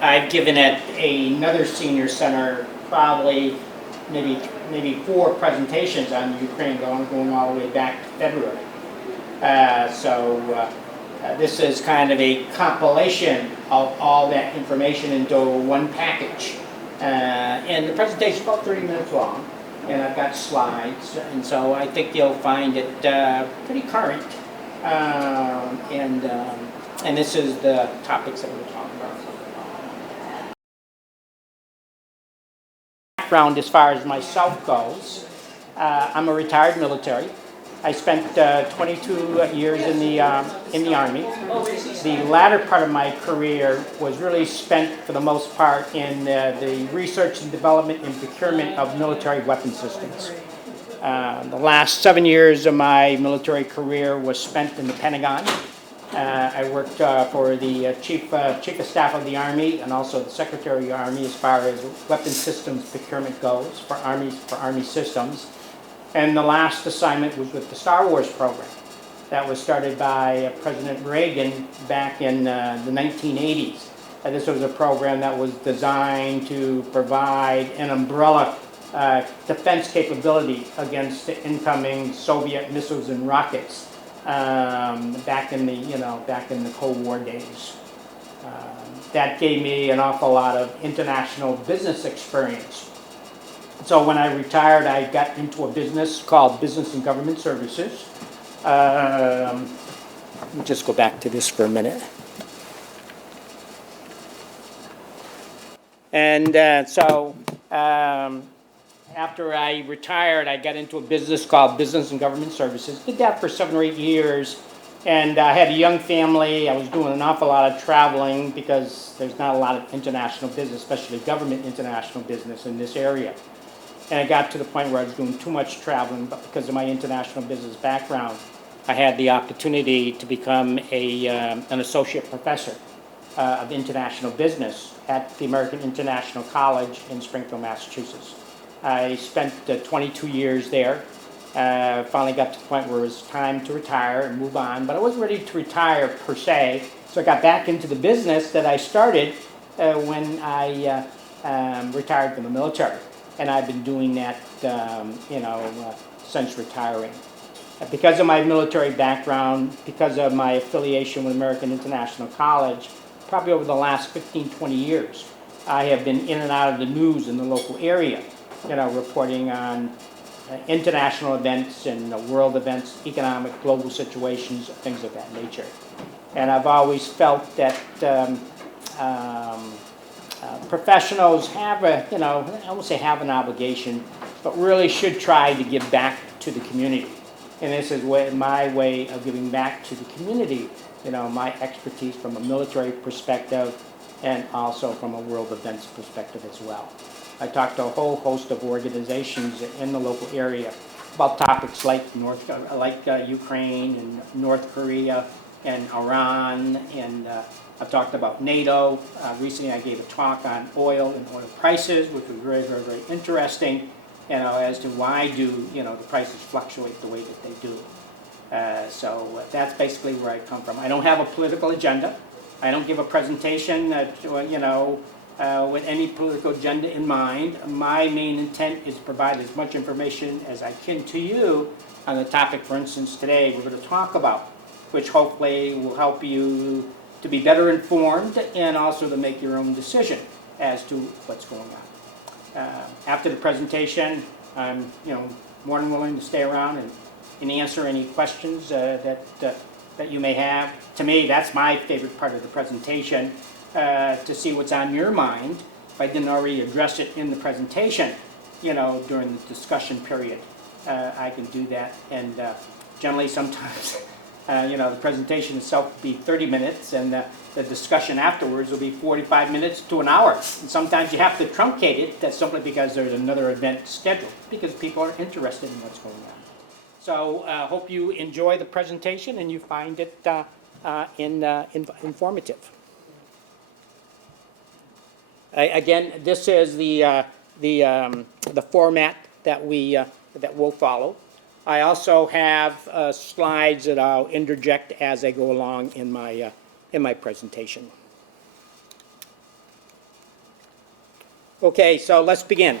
I've given at another senior center probably maybe 4 presentations on Ukraine going all the way back to February. This is kind of a compilation of all that information into one package. And the presentation is about 30 minutes long, and I've got slides, and so I think you'll find it pretty current. And this is the topics that we're talking about. Background as far as myself goes, I'm a retired military. I spent 22 years in the Army. The latter part of my career was really spent, for the most part, in the research and development and procurement of military weapon systems. The last 7 years of my military career was spent in the Pentagon. I worked for the Chief of Staff of the Army and also the Secretary of the Army as far as weapon systems procurement goes for Army systems. And the last assignment was with the Star Wars program that was started by President Reagan back in the 1980s. This was a program that was designed to provide an umbrella defense capability against the incoming Soviet missiles and rockets back in the Cold War days. That gave me an awful lot of international business experience. So when I retired, I got into a business called Business and Government Services. Let me just go back to this for a minute. And after I retired, I got into a business called Business and Government Services. Did that for 7 or 8 years. And I had a young family. I was doing an awful lot of traveling because there's not a lot of international business, especially government international business in this area. And I got to the point where I was doing too much traveling, but because of my international business background, I had the opportunity to become an associate professor of international business at the American International College in Springfield, Massachusetts. I spent 22 years there. Finally got to the point where it was time to retire and move on, but I wasn't ready to retire per se, so I got back into the business that I started when I retired from the military. And I've been doing that, since retiring. Because of my military background, because of my affiliation with American International College, probably over the last 15, 20 years, I have been in and out of the news in the local area, reporting on international events and world events, economic, global situations, things of that nature. And I've always felt that professionals have I won't say have an obligation, but really should try to give back to the community. And this is my way of giving back to the community, my expertise from a military perspective and also from a world events perspective as well. I talked to a whole host of organizations in the local area about topics like Ukraine and North Korea and Iran, and I've talked about NATO. Recently I gave a talk on oil and oil prices, which was very, very, very interesting, as to why do, the prices fluctuate the way that they do. So that's basically where I come from. I don't have a political agenda. I don't give a presentation with any political agenda in mind. My main intent is to provide as much information as I can to you on the topic, for instance, today we're going to talk about, which hopefully will help you to be better informed and also to make your own decision as to what's going on. After the presentation, I'm more than willing to stay around and answer any questions that you may have. To me, that's my favorite part of the presentation, to see what's on your mind. If I didn't already address it in the presentation, during the discussion period, I can do that. And generally sometimes the presentation itself will be 30 minutes, and the discussion afterwards will be 45 minutes to an hour. And sometimes you have to truncate it. That's simply because there's another event scheduled, because people are interested in what's going on. So hope you enjoy the presentation and you find it informative. Again, this is the format that we'll follow. I also have slides that I'll interject as I go along in my presentation. Okay, so let's begin.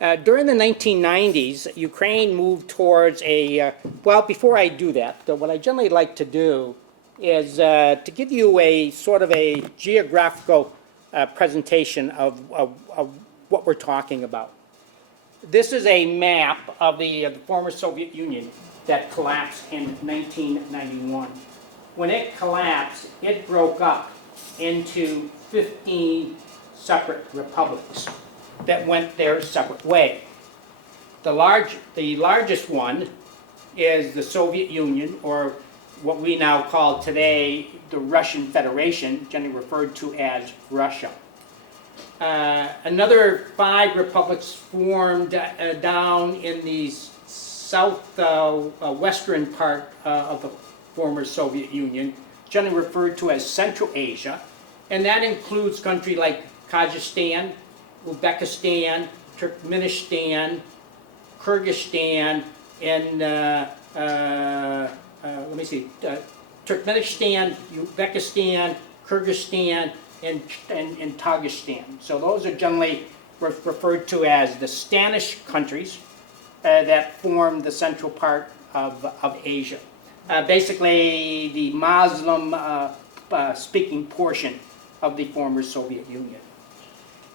During the 1990s, Ukraine moved towards a, well, before I do that, what I generally like to do is to give you a sort of a geographical presentation of what we're talking about. This is a map of the former Soviet Union that collapsed in 1991. When it collapsed, it broke up into 15 separate republics that went their separate way. The largest one is the Soviet Union, or what we now call today the Russian Federation, generally referred to as Russia. Another 5 republics formed down in the western part of the former Soviet Union, generally referred to as Central Asia, and that includes countries like Kazakhstan, Uzbekistan, Turkmenistan, Kyrgyzstan, and Turkmenistan, Uzbekistan, Kyrgyzstan, and Tajikistan. So those are generally referred to as the Stanish countries that form the central part of Asia. Basically, the Muslim speaking portion of the former Soviet Union.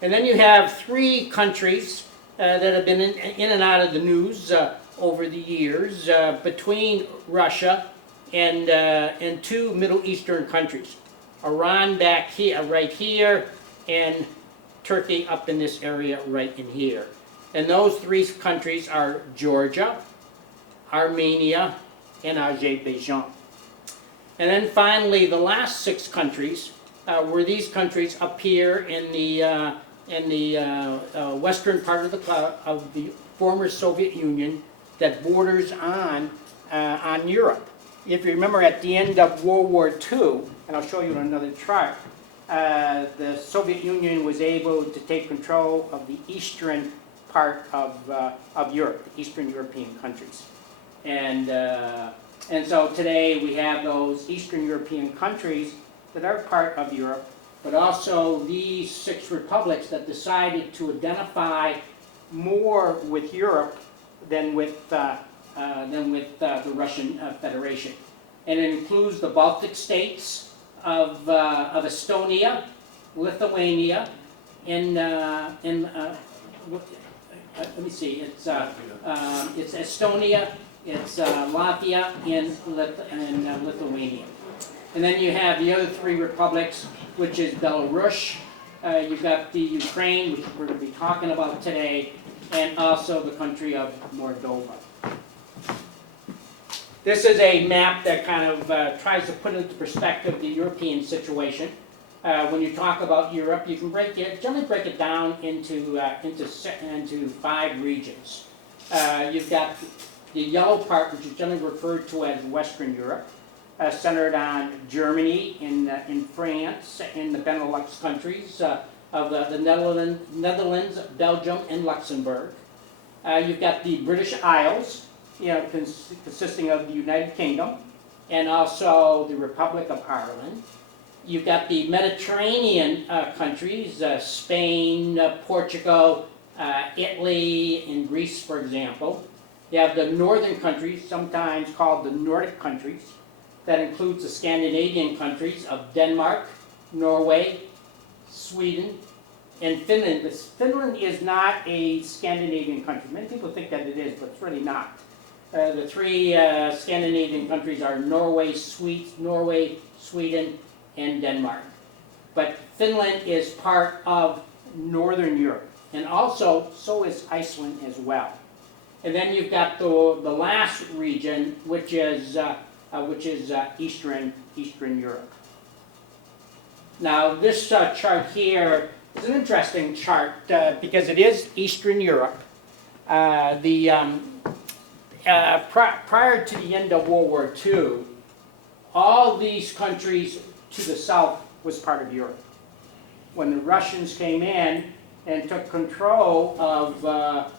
And then you have 3 countries that have been in and out of the news over the years between Russia and 2 Middle Eastern countries. Iran back here, right here, and Turkey up in this area right in here. And those 3 countries are Georgia, Armenia, and Azerbaijan. And then finally, the last 6 countries were these countries up here in the western part of the former Soviet Union that borders on Europe. If you remember, at the end of World War II, and I'll show you another chart, the Soviet Union was able to take control of the eastern part of Europe, the Eastern European countries. And so today we have those Eastern European countries that are part of Europe, but also these 6 republics that decided to identify more with Europe than with the Russian Federation. And it includes the Baltic states of Estonia, Lithuania, and let me see, it's Estonia, it's Latvia, and Lithuania. And then you have the other 3 republics, which is Belarus. You've got the Ukraine, which we're going to be talking about today, and also the country of Moldova. This is a map that kind of tries to put into perspective the European situation. When you talk about Europe, you can generally break it down into 5 regions. You've got the yellow part, which is generally referred to as Western Europe, centered on Germany, in France, in the Benelux countries of the Netherlands, Belgium, and Luxembourg. You've got the British Isles, consisting of the United Kingdom, and also the Republic of Ireland. You've got the Mediterranean countries, Spain, Portugal, Italy, and Greece, for example. You have the northern countries, sometimes called the Nordic countries. That includes the Scandinavian countries of Denmark, Norway, Sweden, and Finland. Finland is not a Scandinavian country. Many people think that it is, but it's really not. The 3 Scandinavian countries are Norway, Sweden, and Denmark. But Finland is part of Northern Europe, and also so is Iceland as well. And then you've got the last region, which is Eastern Europe. Now, this chart here is an interesting chart because it is Eastern Europe. Prior to the end of World War II, all these countries to the south was part of Europe. When the Russians came in and took control of the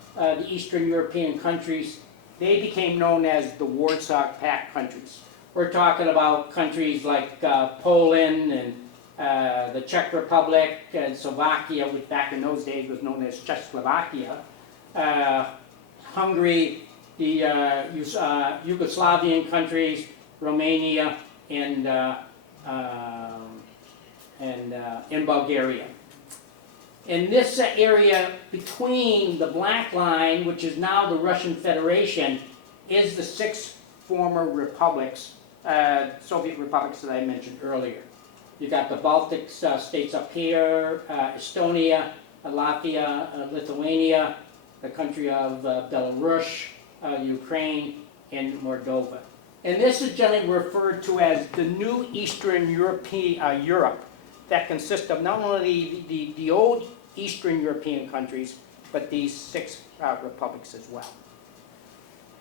Eastern European countries, they became known as the Warsaw Pact countries. We're talking about countries like Poland and the Czech Republic, and Slovakia, which back in those days was known as Czechoslovakia, Hungary, the Yugoslavian countries, Romania, and Bulgaria. In this area between the black line, which is now the Russian Federation, is the 6 former republics, Soviet republics that I mentioned earlier. You got the Baltic states up here, Estonia, Latvia, Lithuania, the country of Belarus, Ukraine, and Moldova. And this is generally referred to as the new Eastern Europe that consists of not only the old Eastern European countries, but these 6 republics as well.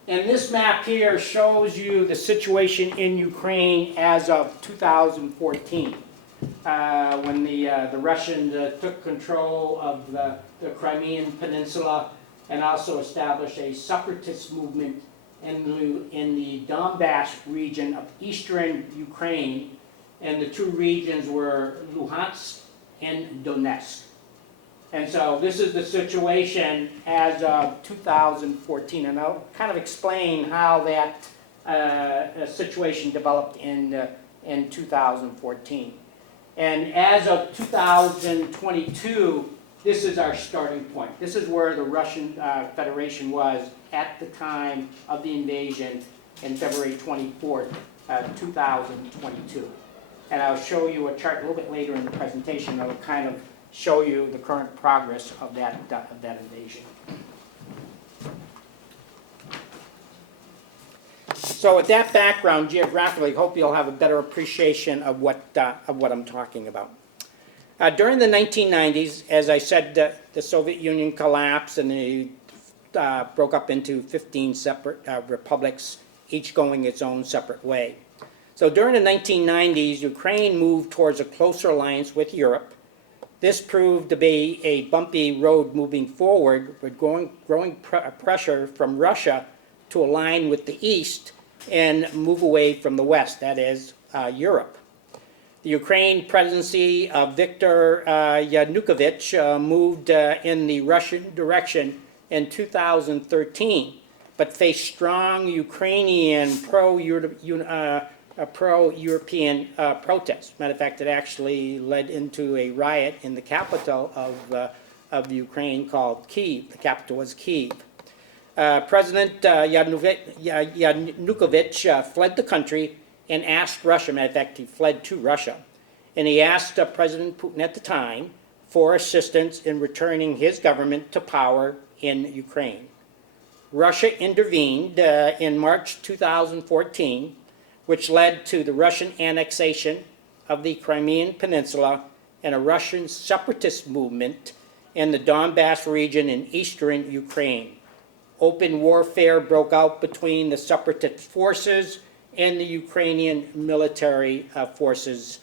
And this map here shows you the situation in Ukraine as of 2014, when the Russians took control of the Crimean Peninsula and also established a separatist movement in the Donbass region of eastern Ukraine, and the 2 regions were Luhansk and Donetsk. And so this is the situation as of 2014, and I'll kind of explain how that situation developed in 2014. And as of 2022, this is our starting point. This is where the Russian Federation was at the time of the invasion in February 24th, 2022. And I'll show you a chart a little bit later in the presentation that will kind of show you the current progress of that invasion. So with that background geographically, hope you'll have a better appreciation of what I'm talking about. During the 1990s, as I said, the Soviet Union collapsed and they broke up into 15 separate republics, each going its own separate way. So during the 1990s, Ukraine moved towards a closer alliance with Europe. This proved to be a bumpy road moving forward, with growing pressure from Russia to align with the East and move away from the West, that is, Europe. The Ukraine presidency of Viktor Yanukovych moved in the Russian direction in 2013, but faced strong Ukrainian pro-European protests. Matter of fact, it actually led into a riot in the capital of Ukraine called Kyiv. The capital was Kyiv. President Yanukovych fled the country and asked Russia, matter of fact, he fled to Russia, and he asked President Putin at the time for assistance in returning his government to power in Ukraine. Russia intervened in March 2014, which led to the Russian annexation of the Crimean Peninsula and a Russian separatist movement in the Donbass region in eastern Ukraine. Open warfare broke out between the separatist forces and the Ukrainian military forces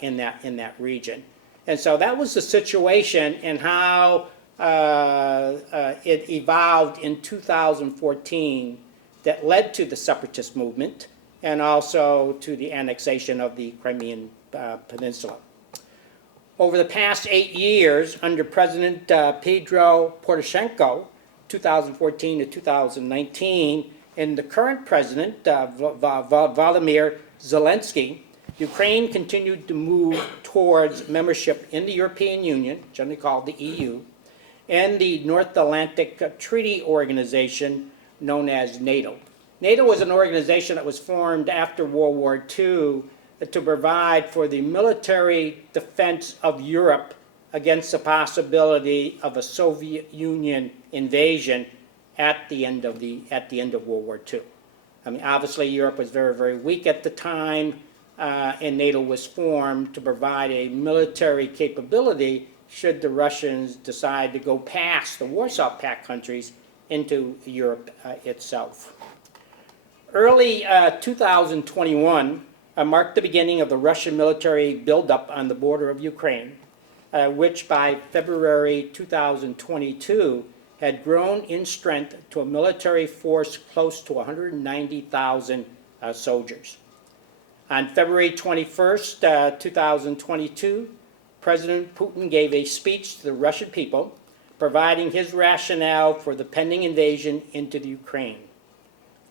in that region. And so that was the situation and how it evolved in 2014 that led to the separatist movement and also to the annexation of the Crimean Peninsula. Over the past 8 years, under President Pedro Poroshenko, 2014 to 2019, and the current president, Volodymyr Zelensky, Ukraine continued to move towards membership in the European Union, generally called the EU, and the North Atlantic Treaty Organization known as NATO. NATO was an organization that was formed after World War II to provide for the military defense of Europe against the possibility of a Soviet Union invasion at the end of World War II. I mean, obviously Europe was very, very weak at the time, and NATO was formed to provide a military capability should the Russians decide to go past the Warsaw Pact countries into Europe itself. Early 2021 marked the beginning of the Russian military buildup on the border of Ukraine, which by February 2022 had grown in strength to a military force close to 190,000 soldiers. On February 21st, 2022, President Putin gave a speech to the Russian people, providing his rationale for the pending invasion into the Ukraine.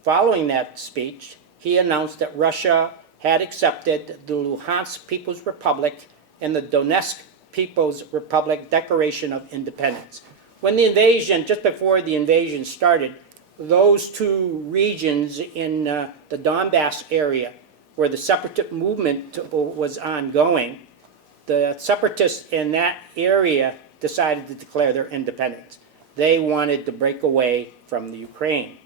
Following that speech, he announced that Russia had accepted the Luhansk People's Republic and the Donetsk People's Republic Declaration of Independence. When the invasion, just before the invasion started, those two regions in the Donbass area where the separatist movement was ongoing, the separatists in that area decided to declare their independence. They wanted to break away from the Ukraine.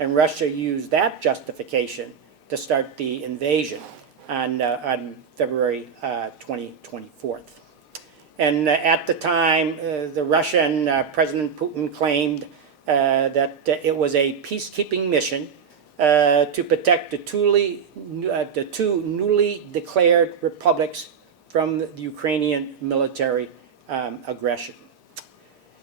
And Russia used that justification to start the invasion on February 2024. And at the time, the Russian President Putin claimed that it was a peacekeeping mission to protect the two newly declared republics from the Ukrainian military aggression.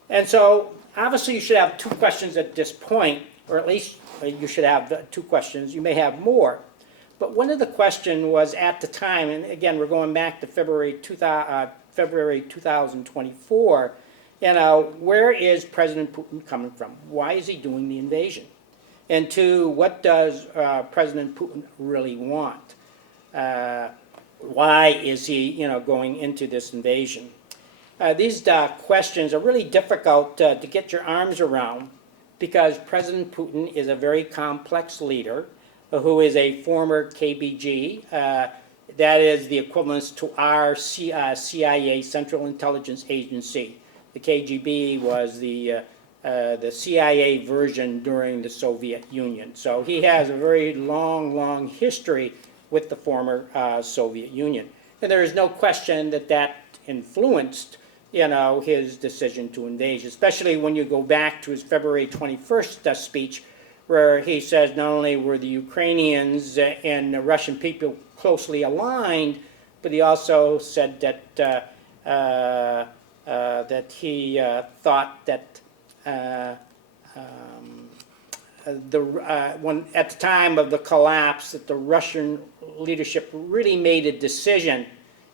And so, obviously, you should have two questions at this point, or at least you should have two questions. You may have more. But one of the questions was at the time, and again, we're going back to February 2024, where is President Putin coming from? Why is he doing the invasion? And two, what does President Putin really want? Why is he, going into this invasion? These questions are really difficult to get your arms around because President Putin is a very complex leader who is a former KBG. That is the equivalent to our CIA, Central Intelligence Agency. The KGB was the CIA version during the Soviet Union. So he has a very long history with the former Soviet Union. And there is no question that that influenced, his decision to invade, especially when you go back to his February 21st speech, where he says not only were the Ukrainians and the Russian people closely aligned, but he also said that that he thought that when at the time of the collapse, that the Russian leadership really made a decision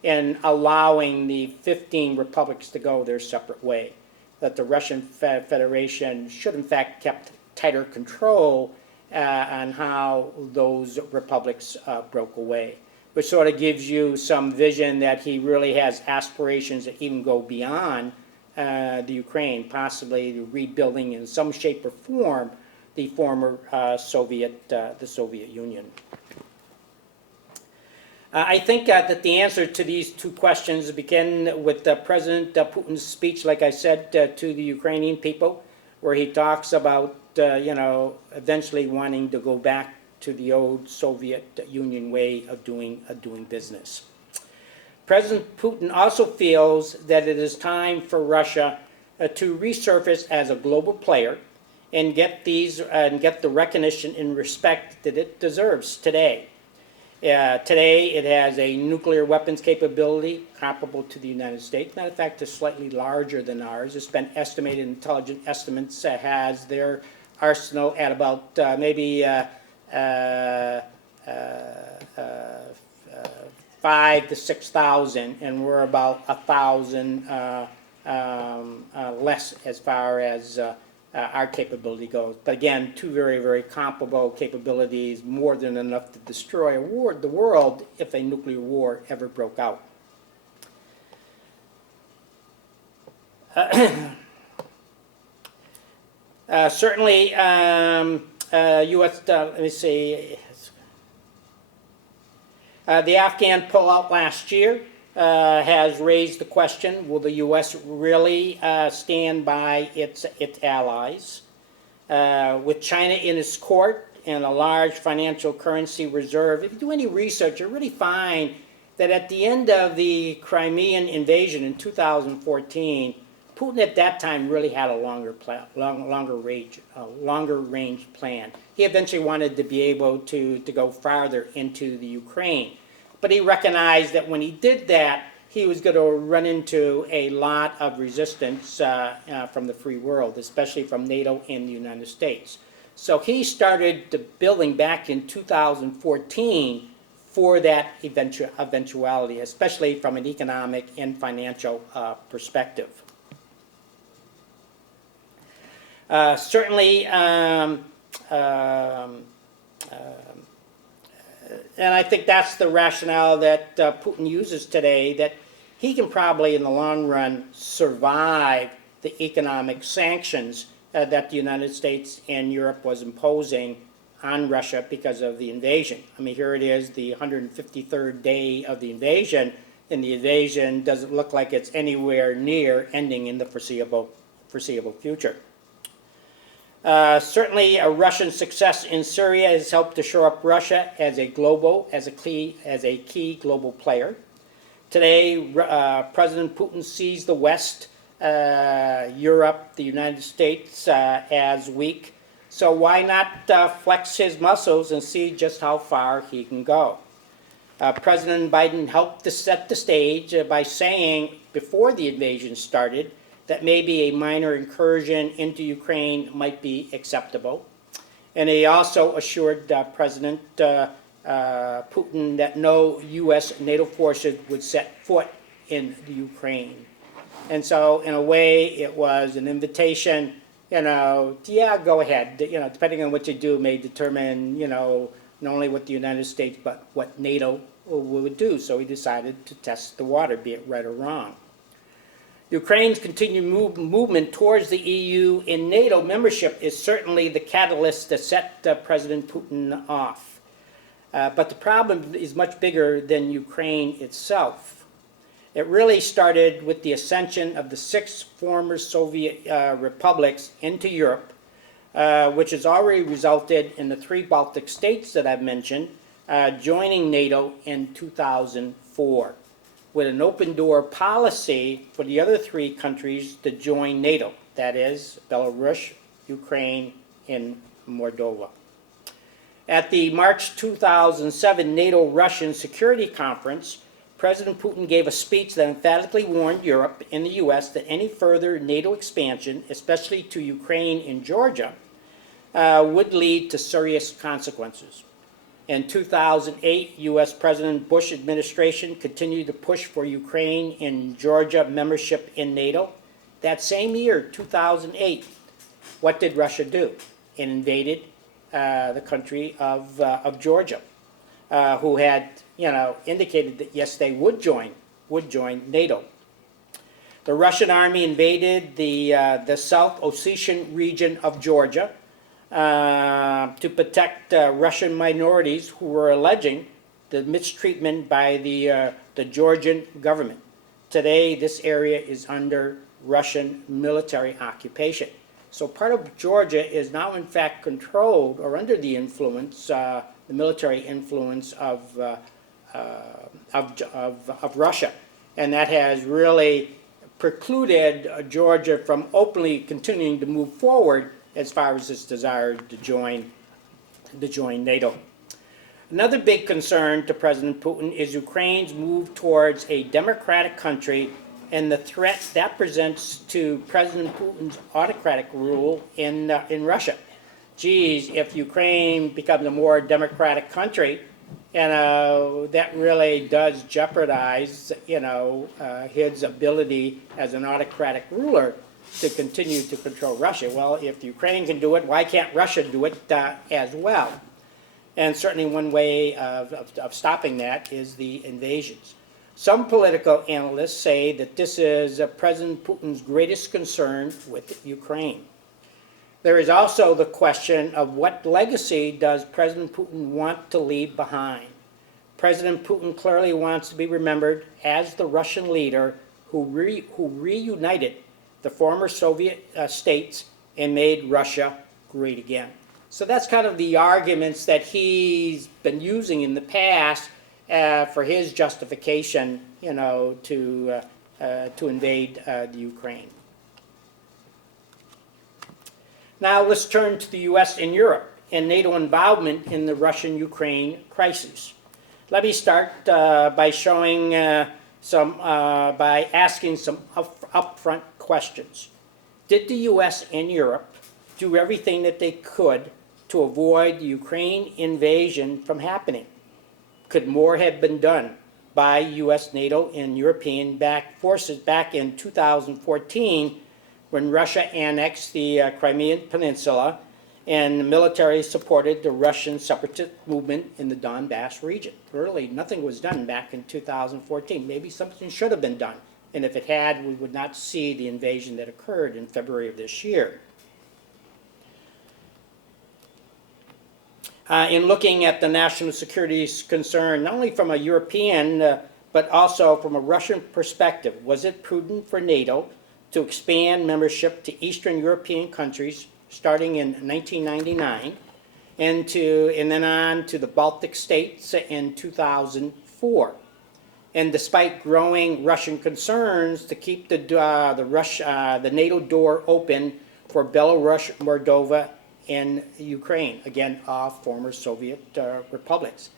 in allowing the 15 republics to go their separate way. That the Russian Federation should in fact kept tighter control on how those republics broke away, which sort of gives you some vision that he really has aspirations that even go beyond the Ukraine, possibly rebuilding in some shape or form the former Soviet Union. I think that the answer to these two questions begin with President Putin's speech, like I said, to the Ukrainian people, where he talks about, eventually wanting to go back to the old Soviet Union way of doing business. President Putin also feels that it is time for Russia to resurface as a global player and get the recognition and respect that it deserves today. Today, it has a nuclear weapons capability comparable to the United States. Matter of fact, it's slightly larger than ours. It's been estimated, intelligent estimates has their arsenal at about maybe 5,000 to 6,000, and we're about 1,000 less as far as our capability goes. But again, two very comparable capabilities, more than enough to destroy the world if a nuclear war ever broke out. Certainly, U.S., let me see, the Afghan pullout last year has raised the question, will the U.S. really stand by its allies? With China in its court and a large financial currency reserve, if you do any research, you really find that at the end of the Crimean invasion in 2014, Putin at that time really had a longer range plan. He eventually wanted to be able to go farther into the Ukraine. But he recognized that when he did that, he was going to run into a lot of resistance from the free world, especially from NATO and the United States. So he started building back in 2014 for that eventuality, especially from an economic and financial perspective. Certainly, and I think that's the rationale that Putin uses today, that he can probably in the long run survive the economic sanctions that the United States and Europe was imposing on Russia because of the invasion. I mean, here it is, the 153rd day of the invasion, and the invasion doesn't look like it's anywhere near ending in the foreseeable future. Certainly, a Russian success in Syria has helped to shore up Russia as a key global player. Today, President Putin sees the West, Europe, the United States as weak. So why not flex his muscles and see just how far he can go? President Biden helped to set the stage by saying before the invasion started that maybe a minor incursion into Ukraine might be acceptable. And he also assured President Putin that no U.S. NATO forces would set foot in the Ukraine. And so, in a way, it was an invitation, yeah, go ahead. Depending on what you do may determine, not only what the United States, but what NATO would do. So he decided to test the water, be it right or wrong. Ukraine's continued movement towards the EU and NATO membership is certainly the catalyst that set President Putin off. But the problem is much bigger than Ukraine itself. It really started with the ascension of the 6 former Soviet republics into Europe, which has already resulted in the 3 Baltic states that I've mentioned joining NATO in 2004, with an open door policy for the other 3 countries to join NATO, that is, Belarus, Ukraine, and Moldova. At the March 2007 NATO-Russian Security Conference, President Putin gave a speech that emphatically warned Europe and the U.S. that any further NATO expansion, especially to Ukraine and Georgia, would lead to serious consequences. In 2008, U.S. President Bush administration continued to push for Ukraine and Georgia membership in NATO. That same year, 2008, what did Russia do? It invaded the country of Georgia, who had indicated that yes, they would join NATO. The Russian army invaded the South Ossetian region of Georgia to protect Russian minorities who were alleging the mistreatment by the Georgian government. Today, this area is under Russian military occupation. So part of Georgia is now in fact controlled or under the influence, the military influence of Russia. And that has really precluded Georgia from openly continuing to move forward as far as its desire to join NATO. Another big concern to President Putin is Ukraine's move towards a democratic country and the threat that presents to President Putin's autocratic rule in Russia. Geez, if Ukraine becomes a more democratic country, that really does jeopardize, his ability as an autocratic ruler to continue to control Russia. Well, if Ukraine can do it, why can't Russia do it as well? And certainly one way of stopping that is the invasions. Some political analysts say that this is President Putin's greatest concern with Ukraine. There is also the question of what legacy does President Putin want to leave behind? President Putin clearly wants to be remembered as the Russian leader who reunited the former Soviet states and made Russia great again. So that's kind of the arguments that he's been using in the past for his justification, to invade the Ukraine. Now let's turn to the U.S. and Europe and NATO involvement in the Russian-Ukraine crisis. Let me start by showing by asking some upfront questions. Did the U.S. and Europe do everything that they could to avoid the Ukraine invasion from happening? Could more have been done by U.S., NATO, and European forces back in 2014 when Russia annexed the Crimean Peninsula and the military supported the Russian separatist movement in the Donbass region? Clearly, nothing was done back in 2014. Maybe something should have been done. And if it had, we would not see the invasion that occurred in February of this year. In looking at the national security concern, not only from a European, but also from a Russian perspective, was it prudent for NATO to expand membership to Eastern European countries starting in 1999 and then on to the Baltic states in 2004? And despite growing Russian concerns to keep the NATO door open for Belarus, Moldova, and Ukraine, again, all former Soviet republics.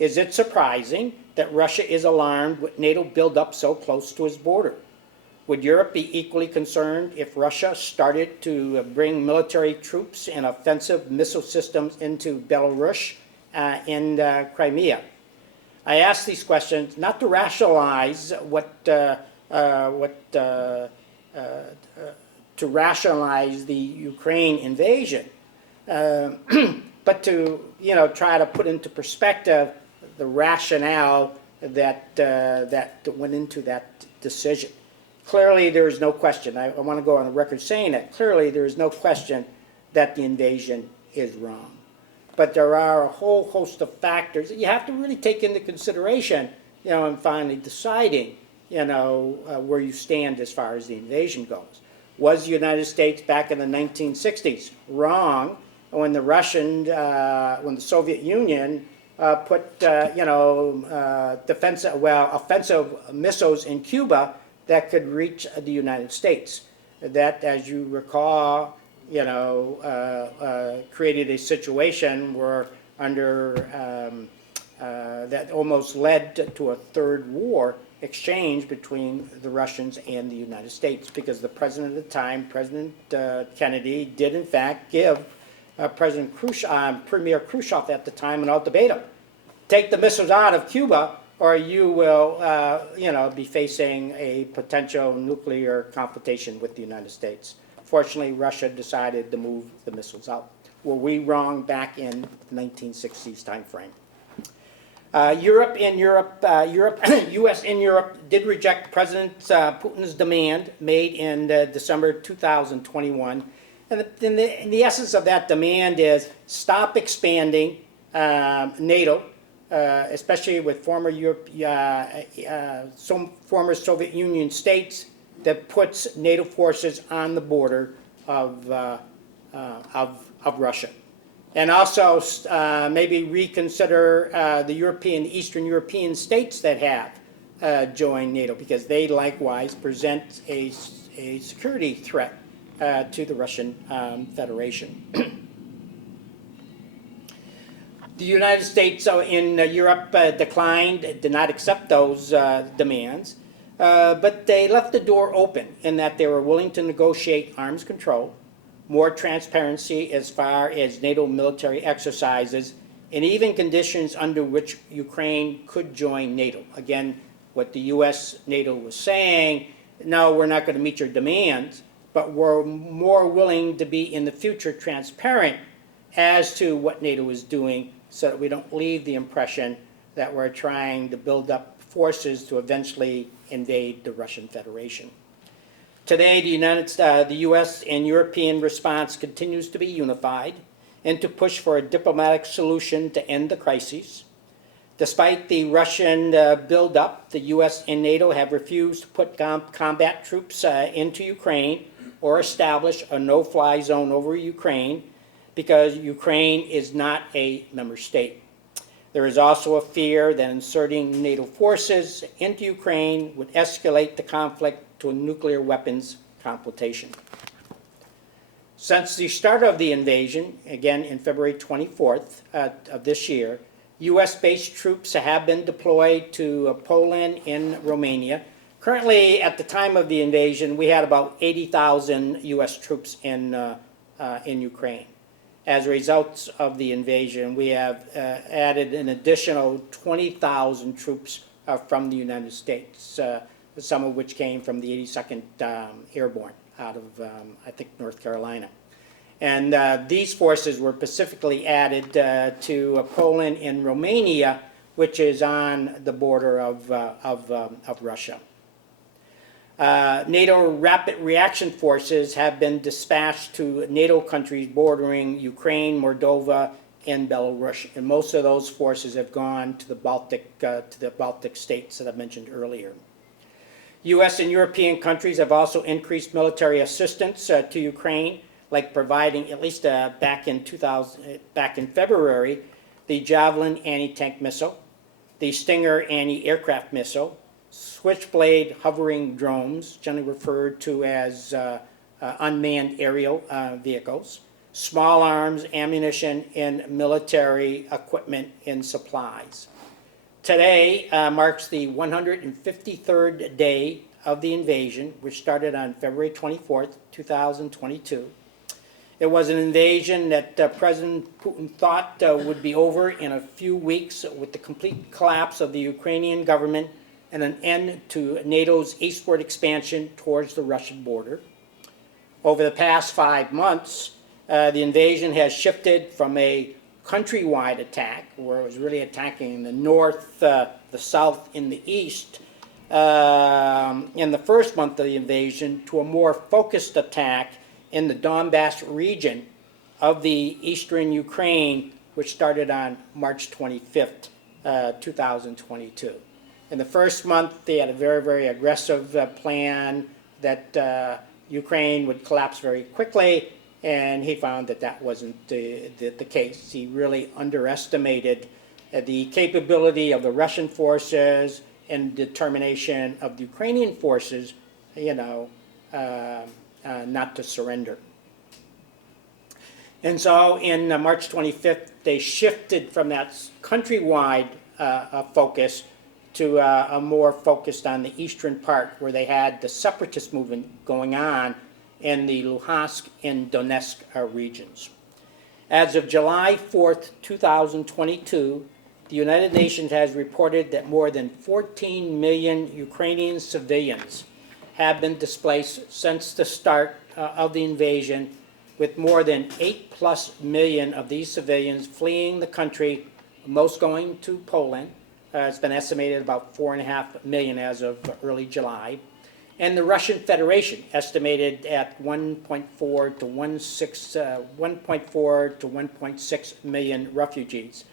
Is it surprising that Russia is alarmed with NATO buildup so close to its border? Would Europe be equally concerned if Russia started to bring military troops and offensive missile systems into Belarus and Crimea? I ask these questions not to rationalize to rationalize the Ukraine invasion, but to try to put into perspective the rationale that went into that decision. Clearly, there is no question. I want to go on the record saying that clearly there is no question that the invasion is wrong. But there are a whole host of factors that you have to really take into consideration, in finally deciding, where you stand as far as the invasion goes. Was the United States back in the 1960s wrong when when the Soviet Union put, offensive missiles in Cuba that could reach the United States? That, as you recall, created a situation where that almost led to a third war exchange between the Russians and the United States, because the president at the time, President Kennedy, did in fact give Premier Khrushchev at the time an ultimatum: take the missiles out of Cuba, or you will, be facing a potential nuclear confrontation with the United States. Fortunately, Russia decided to move the missiles out. Were we wrong back in the 1960s timeframe? U.S. and Europe did reject President Putin's demand made in December 2021. And the essence of that demand is stop expanding NATO, especially with former Soviet Union states, that puts NATO forces on the border of Russia. And also maybe reconsider the Eastern European states that have joined NATO, because they likewise present a security threat to the Russian Federation. The United States in Europe declined, did not accept those demands, but they left the door open in that they were willing to negotiate arms control, more transparency as far as NATO military exercises, and even conditions under which Ukraine could join NATO. Again, what the U.S. NATO was saying, no, we're not going to meet your demands, but we're more willing to be in the future transparent as to what NATO is doing, so that we don't leave the impression that we're trying to build up forces to eventually invade the Russian Federation. Today, the U.S. and European response continues to be unified and to push for a diplomatic solution to end the crises. Despite the Russian buildup, the U.S. and NATO have refused to put combat troops into Ukraine or establish a no-fly zone over Ukraine, because Ukraine is not a member state. There is also a fear that inserting NATO forces into Ukraine would escalate the conflict to a nuclear weapons confrontation. Since the start of the invasion, again in February 24th of this year, U.S.-based troops have been deployed to Poland and Romania. Currently, at the time of the invasion, we had about 80,000 U.S. troops in Ukraine. As a result of the invasion, we have added an additional 20,000 troops from the United States, some of which came from the 82nd Airborne out of, I think, North Carolina. And these forces were specifically added to Poland and Romania, which is on the border of Russia. NATO Rapid Reaction Forces have been dispatched to NATO countries bordering Ukraine, Moldova, and Belarus, and most of those forces have gone to the Baltic states that I mentioned earlier. U.S. and European countries have also increased military assistance to Ukraine, like providing, at least back in February, the Javelin anti-tank missile, the Stinger anti-aircraft missile, Switchblade hovering drones, generally referred to as unmanned aerial vehicles, small arms, ammunition, and military equipment and supplies. Today marks the 153rd day of the invasion, which started on February 24th, 2022. It was an invasion that President Putin thought would be over in a few weeks with the complete collapse of the Ukrainian government and an end to NATO's eastward expansion towards the Russian border. Over the past 5 months, the invasion has shifted from a countrywide attack, where it was really attacking the north, the south, and the east, in the first month of the invasion, to a more focused attack in the Donbass region of the eastern Ukraine, which started on March 25th, 2022. In the first month, they had a very, very aggressive plan that Ukraine would collapse very quickly, and he found that that wasn't the case. He really underestimated the capability of the Russian forces and determination of the Ukrainian forces, not to surrender. And so in March 25th, they shifted from that countrywide focus to a more focused on the eastern part, where they had the separatist movement going on in the Luhansk and Donetsk regions. As of July 4th, 2022, the United Nations has reported that more than 14 million Ukrainian civilians have been displaced since the start of the invasion, with more than 8+ million of these civilians fleeing the country, most going to Poland. It's been estimated about 4.5 million as of early July. And the Russian Federation estimated at 1.4 to 1.6 million refugees,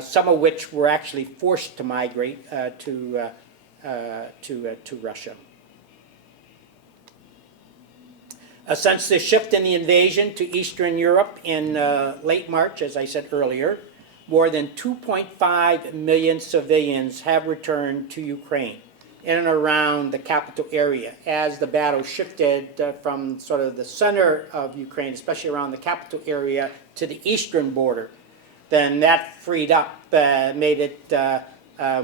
some of which were actually forced to migrate to Russia. Since the shift in the invasion to Eastern Europe in late March, as I said earlier, more than 2.5 million civilians have returned to Ukraine in and around the capital area as the battle shifted from sort of the center of Ukraine, especially around the capital area, to the eastern border. Then that freed up, made it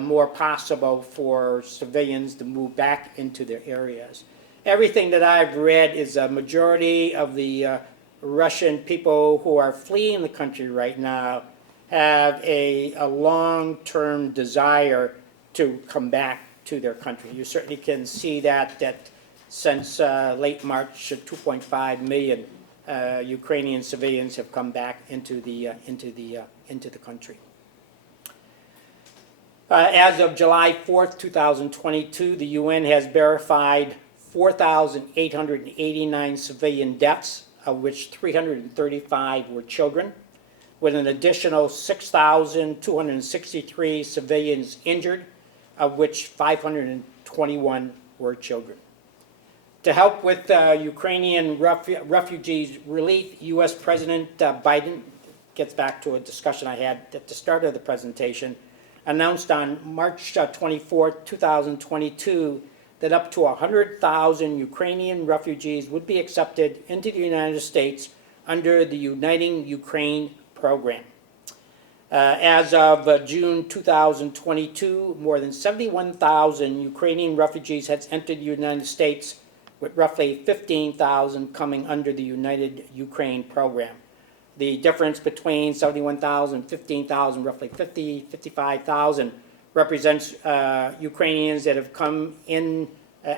more possible for civilians to move back into their areas. Everything that I've read is a majority of the Russian people who are fleeing the country right now have a long-term desire to come back to their country. You certainly can see that since late March, 2.5 million Ukrainian civilians have come back into the country. As of July 4th, 2022, the UN has verified 4,889 civilian deaths, of which 335 were children, with an additional 6,263 civilians injured, of which 521 were children. To help with Ukrainian refugees relief, U.S. President Biden, gets back to a discussion I had at the start of the presentation, announced on March 24, 2022, that up to 100,000 Ukrainian refugees would be accepted into the United States under the Uniting Ukraine program. As of June 2022, more than 71,000 Ukrainian refugees had entered the United States, with roughly 15,000 coming under the United Ukraine program. The difference between 71,000 and 15,000, roughly 55,000, represents Ukrainians that have come in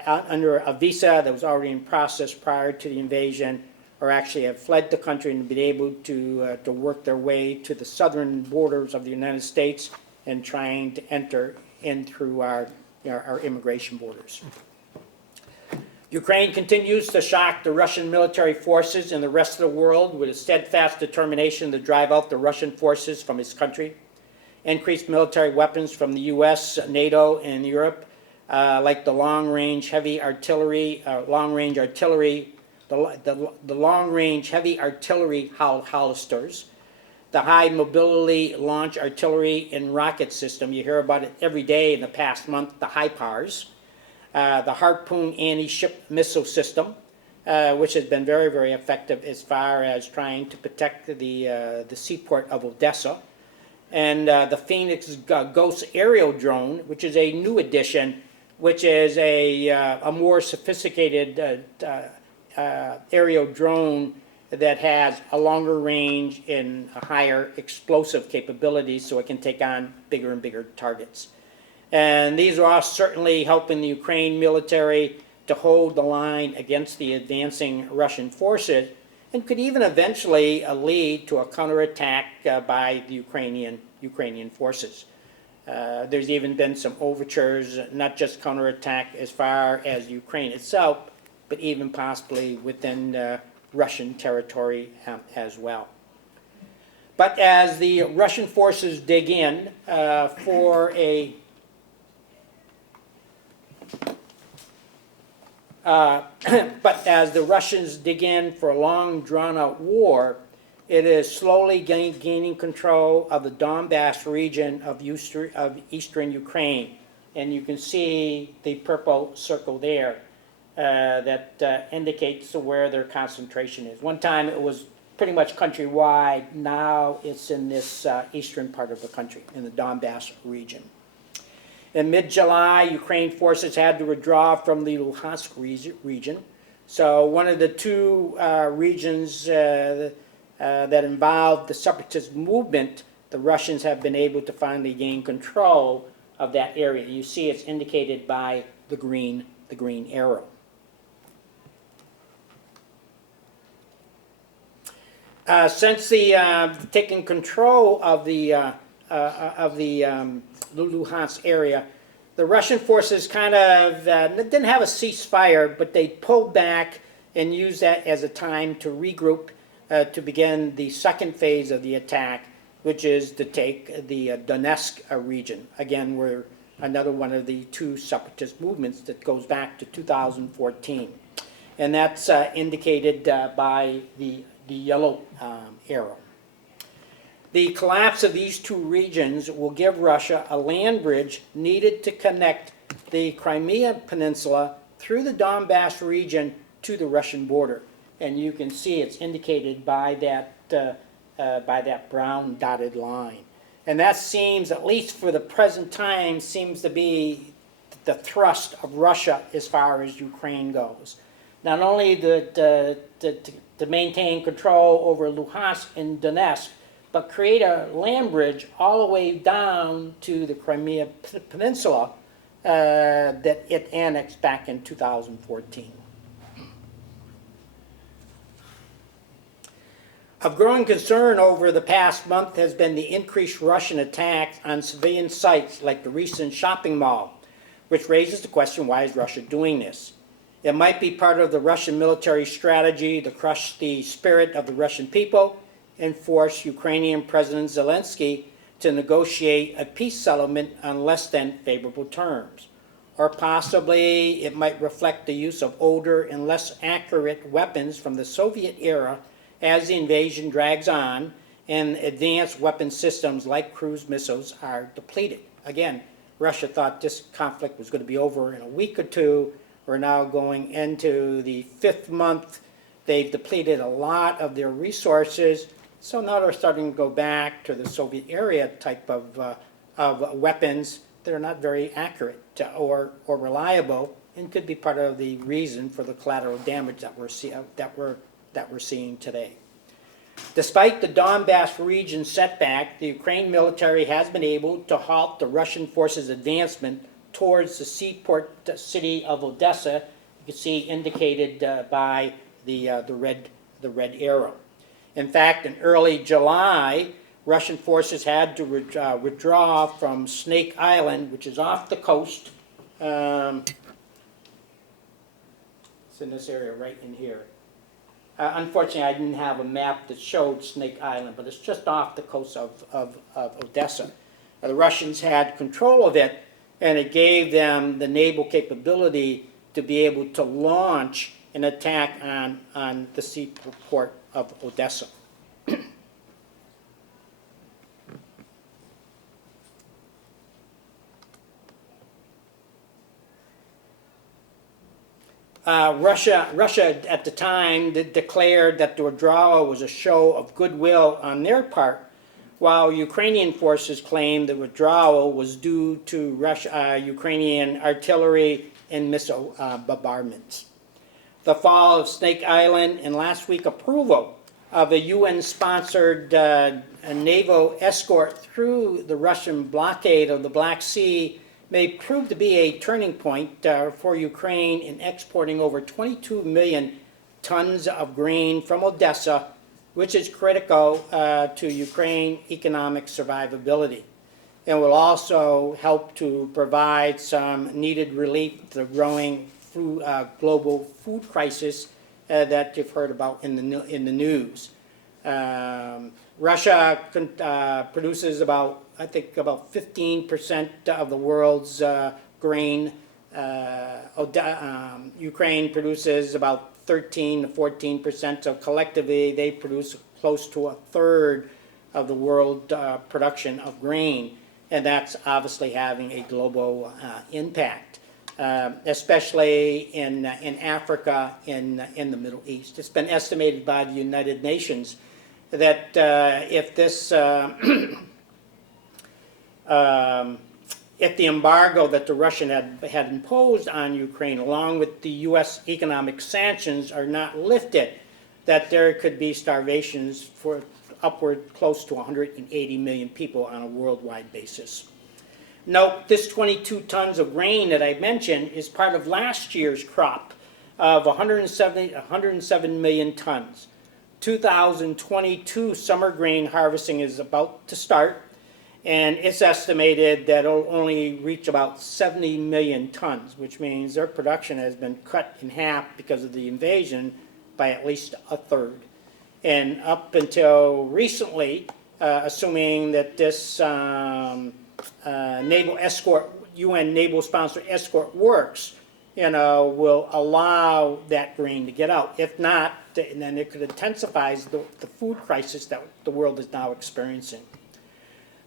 under a visa that was already in process prior to the invasion, or actually have fled the country and been able to work their way to the southern borders of the United States and trying to enter in through our immigration borders. Ukraine continues to shock the Russian military forces and the rest of the world with a steadfast determination to drive out the Russian forces from its country. Increased military weapons from the U.S., NATO, and Europe, like the long-range heavy artillery, the long-range heavy artillery Holisters, the high mobility launch artillery and rocket system. You hear about it every day in the past month, the HIMARS. The Harpoon anti-ship missile system, which has been very, very effective as far as trying to protect the seaport of Odessa. And the Phoenix Ghost aerial drone, which is a new addition, which is a more sophisticated aerial drone that has a longer range and a higher explosive capability, so it can take on bigger and bigger targets. And these are all certainly helping the Ukraine military to hold the line against the advancing Russian forces, and could even eventually lead to a counterattack by the Ukrainian forces. There's even been some overtures, not just counterattack as far as Ukraine itself, but even possibly within Russian territory as well. But as the Russian forces dig in for a but as the Russians dig in for a long, drawn-out war, it is slowly gaining control of the Donbass region of eastern Ukraine. And you can see the purple circle there that indicates where their concentration is. One time it was pretty much countrywide. Now it's in this eastern part of the country, in the Donbass region. In mid-July, Ukraine forces had to withdraw from the Luhansk region. So one of the two regions that involved the separatist movement, the Russians have been able to finally gain control of that area. You see it's indicated by the green arrow. Since the taking control of the Luhansk area, the Russian forces kind of didn't have a ceasefire, but they pulled back and used that as a time to regroup to begin the second phase of the attack, which is to take the Donetsk region. Again, we're another one of the two separatist movements that goes back to 2014. And that's indicated by the yellow arrow. The collapse of these two regions will give Russia a land bridge needed to connect the Crimea Peninsula through the Donbass region to the Russian border. And you can see it's indicated by that brown dotted line. And that seems, at least for the present time, seems to be the thrust of Russia as far as Ukraine goes. Not only to maintain control over Luhansk and Donetsk, but create a land bridge all the way down to the Crimea Peninsula that it annexed back in 2014. Of growing concern over the past month has been the increased Russian attacks on civilian sites like the recent shopping mall, which raises the question, why is Russia doing this? It might be part of the Russian military strategy to crush the spirit of the Russian people and force Ukrainian President Zelensky to negotiate a peace settlement on less than favorable terms. Or possibly it might reflect the use of older and less accurate weapons from the Soviet era as the invasion drags on and advanced weapon systems like cruise missiles are depleted. Again, Russia thought this conflict was going to be over in a week or two. We're now going into the 5th month. They've depleted a lot of their resources. So now they're starting to go back to the Soviet era type of weapons that are not very accurate or reliable, and could be part of the reason for the collateral damage that we're seeing today. Despite the Donbass region setback, the Ukraine military has been able to halt the Russian forces' advancement towards the seaport city of Odessa. You can see indicated by the red arrow. In fact, in early July, Russian forces had to withdraw from Snake Island, which is off the coast. It's in this area right in here. Unfortunately, I didn't have a map that showed Snake Island, but it's just off the coast of Odessa. The Russians had control of it, and it gave them the naval capability to be able to launch an attack on the seaport of Odessa. Russia at the time declared that the withdrawal was a show of goodwill on their part, while Ukrainian forces claimed the withdrawal was due to Ukrainian artillery and missile bombardments. The fall of Snake Island and last week approval of a UN-sponsored naval escort through the Russian blockade of the Black Sea may prove to be a turning point for Ukraine in exporting over 22 million tons of grain from Odessa, which is critical to Ukraine's economic survivability, and will also help to provide some needed relief to the growing global food crisis that you've heard about in the news. Russia produces about 15% of the world's grain. Ukraine produces about 13 to 14%, so collectively they produce close to a third of the world production of grain, and that's obviously having a global impact, especially in Africa, in the Middle East. It's been estimated by the United Nations that if the embargo that the Russian had imposed on Ukraine, along with the U.S. economic sanctions, are not lifted, that there could be starvations for upward close to 180 million people on a worldwide basis. Note, this 22 tons of grain that I mentioned is part of last year's crop of 107 million tons. 2022 summer grain harvesting is about to start, and it's estimated that it'll only reach about 70 million tons, which means their production has been cut in half because of the invasion by at least a third. And up until recently, assuming that this naval escort, UN naval sponsored escort works, will allow that grain to get out. If not, then it could intensify the food crisis that the world is now experiencing.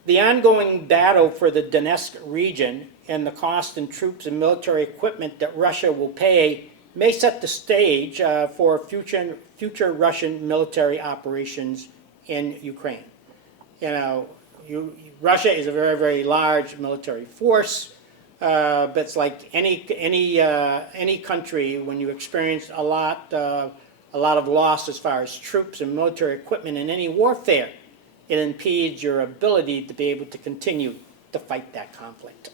The ongoing battle for the Donetsk region and the cost in troops and military equipment that Russia will pay may set the stage for future Russian military operations in Ukraine. Russia is a very, very large military force, but it's like any country. When you experience a lot of loss as far as troops and military equipment in any warfare, it impedes your ability to be able to continue to fight that conflict.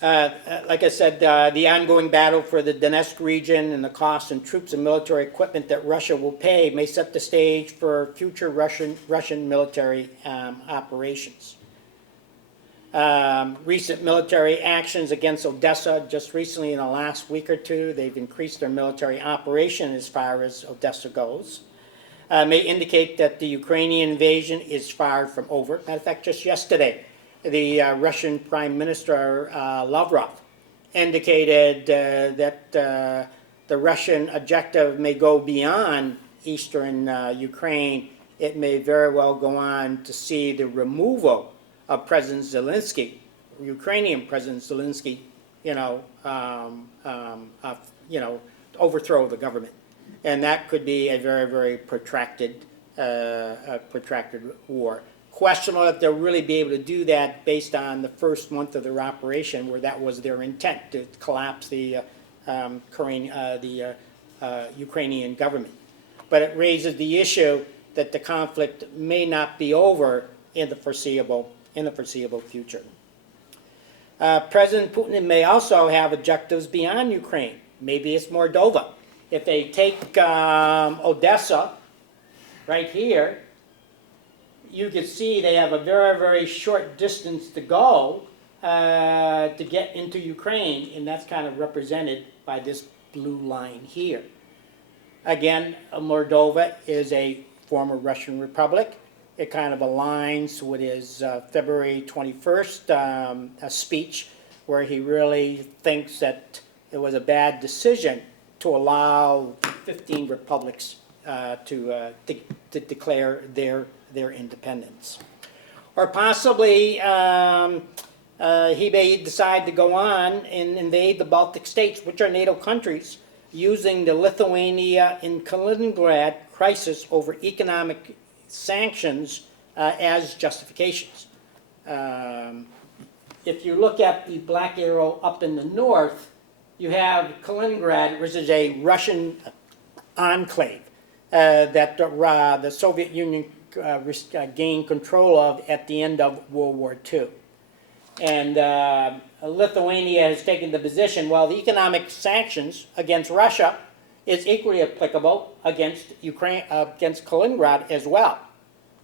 Like I said, the ongoing battle for the Donetsk region and the cost in troops and military equipment that Russia will pay may set the stage for future Russian military operations. Recent military actions against Odessa, just recently in the last week or two, they've increased their military operation as far as Odessa goes, may indicate that the Ukrainian invasion is far from over. Matter of fact, just yesterday, the Russian Prime Minister Lavrov indicated that the Russian objective may go beyond eastern Ukraine. It may very well go on to see the removal of President Zelensky, Ukrainian President Zelensky, overthrow of the government, and that could be a very, very protracted war. Of questionable if they'll really be able to do that based on the first month of their operation, where that was their intent, to collapse the Ukrainian government. But it raises the issue that the conflict may not be over in the foreseeable future. President Putin may also have objectives beyond Ukraine. Maybe it's Moldova. If they take Odessa, right here, you can see they have a very, very short distance to go to get into Ukraine, and that's kind of represented by this blue line here. Again, Moldova is a former Russian republic. It kind of aligns with his February 21st speech, where he really thinks that it was a bad decision to allow 15 republics to declare their independence. Or possibly he may decide to go on and invade the Baltic states, which are NATO countries, using the Lithuania and Kaliningrad crisis over economic sanctions as justifications. If you look at the black arrow up in the north, you have Kaliningrad, which is a Russian enclave that the Soviet Union gained control of at the end of World War II. And Lithuania has taken the position, well, the economic sanctions against Russia is equally applicable against Ukraine, against Kaliningrad as well.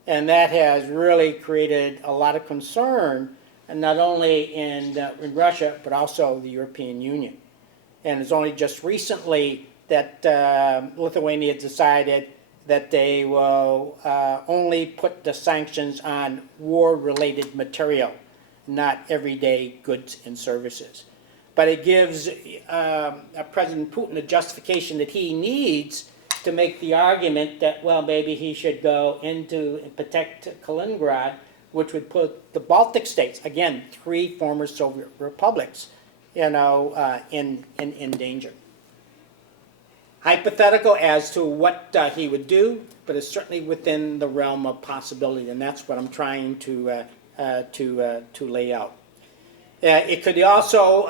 And that has really created a lot of concern, and not only in Russia, but also the European Union. And it's only just recently that Lithuania decided that they will only put the sanctions on war-related material, not everyday goods and services. But it gives President Putin a justification that he needs to make the argument that, well, maybe he should go into and protect Kaliningrad, which would put the Baltic states, again, 3 former Soviet republics, in danger. Hypothetical as to what he would do, but it's certainly within the realm of possibility, and that's what I'm trying to lay out. It could also,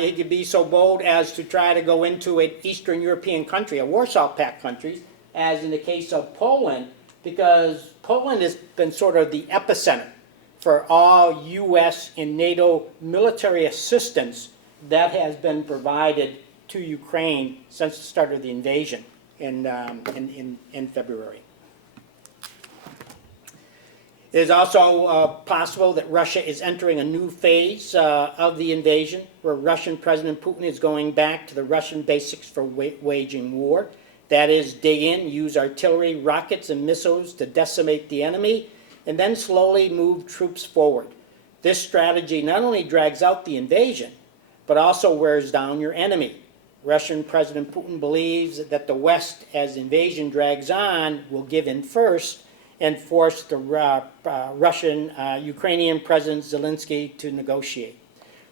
it could be so bold as to try to go into an Eastern European country, a Warsaw Pact country, as in the case of Poland, because Poland has been sort of the epicenter for all U.S. and NATO military assistance that has been provided to Ukraine since the start of the invasion in February. It is also possible that Russia is entering a new phase of the invasion, where Russian President Putin is going back to the Russian basics for waging war. That is, dig in, use artillery, rockets, and missiles to decimate the enemy, and then slowly move troops forward. This strategy not only drags out the invasion, but also wears down your enemy. Russian President Putin believes that the West, as the invasion drags on, will give in first and force the Ukrainian President Zelensky to negotiate.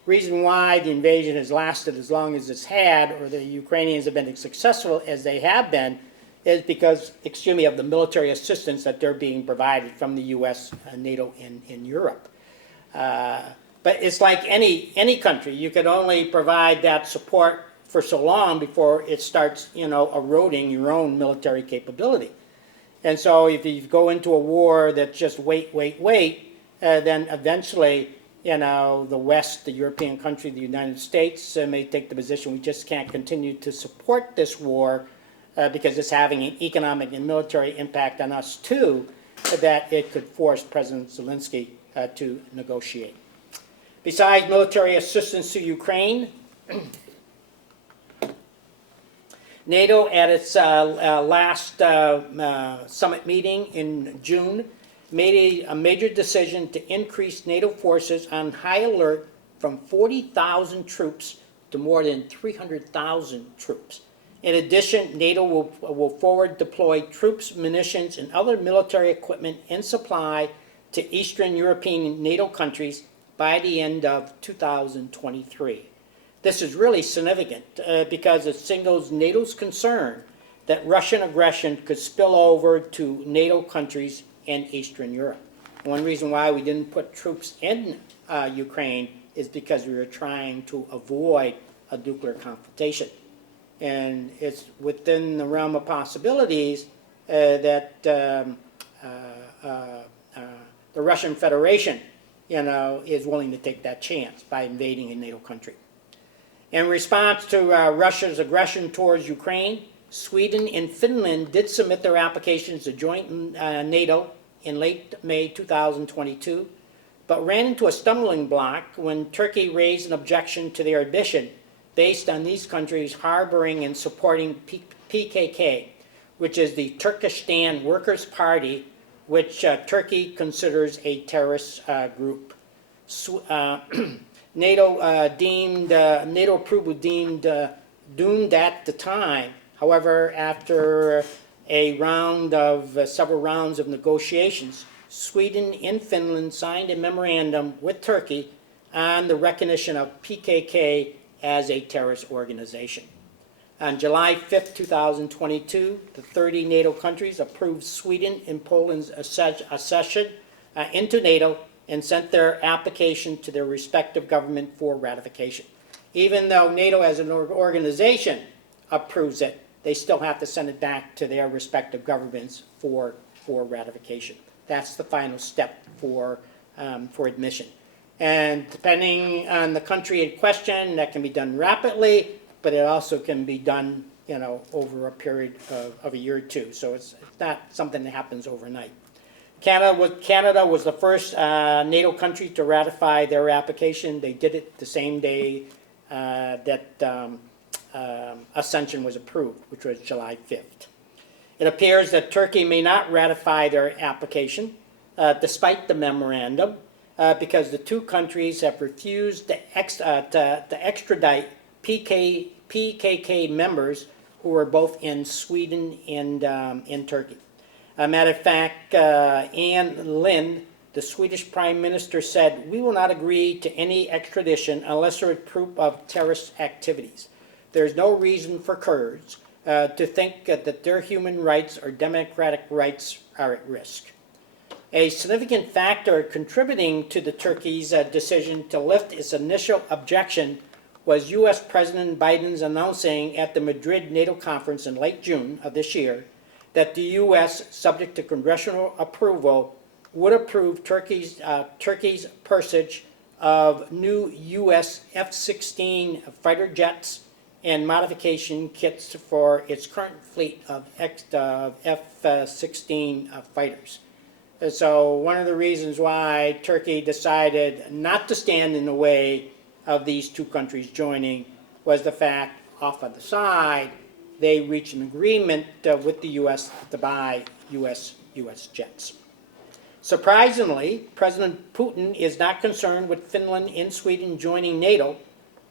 Reason why the invasion has lasted as long as it's had, or the Ukrainians have been as successful as they have been, is because, of the military assistance that they're being provided from the U.S., NATO, and Europe. But it's like any country. You can only provide that support for so long before it starts, eroding your own military capability. And so if you go into a war that's just wait, then eventually, the West, the European country, the United States may take the position we just can't continue to support this war because it's having an economic and military impact on us too, that it could force President Zelensky to negotiate. Besides military assistance to Ukraine, NATO, at its last summit meeting in June, made a major decision to increase NATO forces on high alert from 40,000 troops to more than 300,000 troops. In addition, NATO will forward deploy troops, munitions, and other military equipment and supply to Eastern European NATO countries by the end of 2023. This is really significant because it signals NATO's concern that Russian aggression could spill over to NATO countries in Eastern Europe. One reason why we didn't put troops in Ukraine is because we were trying to avoid a nuclear confrontation. And it's within the realm of possibilities that the Russian Federation, is willing to take that chance by invading a NATO country. In response to Russia's aggression towards Ukraine, Sweden and Finland did submit their applications to join NATO in late May 2022, but ran into a stumbling block when Turkey raised an objection to their admission based on these countries harboring and supporting PKK, which is the Turkestan Workers' Party, which Turkey considers a terrorist group. NATO approval deemed doomed at the time. However, after several rounds of negotiations, Sweden and Finland signed a memorandum with Turkey on the recognition of PKK as a terrorist organization. On July 5th, 2022, the 30 NATO countries approved Sweden and Poland's accession into NATO and sent their application to their respective government for ratification. Even though NATO as an organization approves it, they still have to send it back to their respective governments for ratification. That's the final step for admission. And depending on the country in question, that can be done rapidly, but it also can be done, over a period of a year or two. So it's not something that happens overnight. Canada was the first NATO country to ratify their application. They did it the same day that accession was approved, which was July 5th. It appears that Turkey may not ratify their application, despite the memorandum, because the two countries have refused to extradite PKK members who were both in Sweden and in Turkey. Matter of fact, Anne Lind, the Swedish Prime Minister, said, "We will not agree to any extradition unless there is proof of terrorist activities. There's no reason for Kurds to think that their human rights or democratic rights are at risk." A significant factor contributing to the Turkey's decision to lift its initial objection was U.S. President Biden's announcing at the Madrid NATO conference in late June of this year that the U.S., subject to congressional approval, would approve Turkey's purchase of new U.S. F-16 fighter jets and modification kits for its current fleet of F-16 fighters. And so one of the reasons why Turkey decided not to stand in the way of these two countries joining was the fact, off on the side, they reached an agreement with the U.S. to buy U.S. jets. Surprisingly, President Putin is not concerned with Finland and Sweden joining NATO,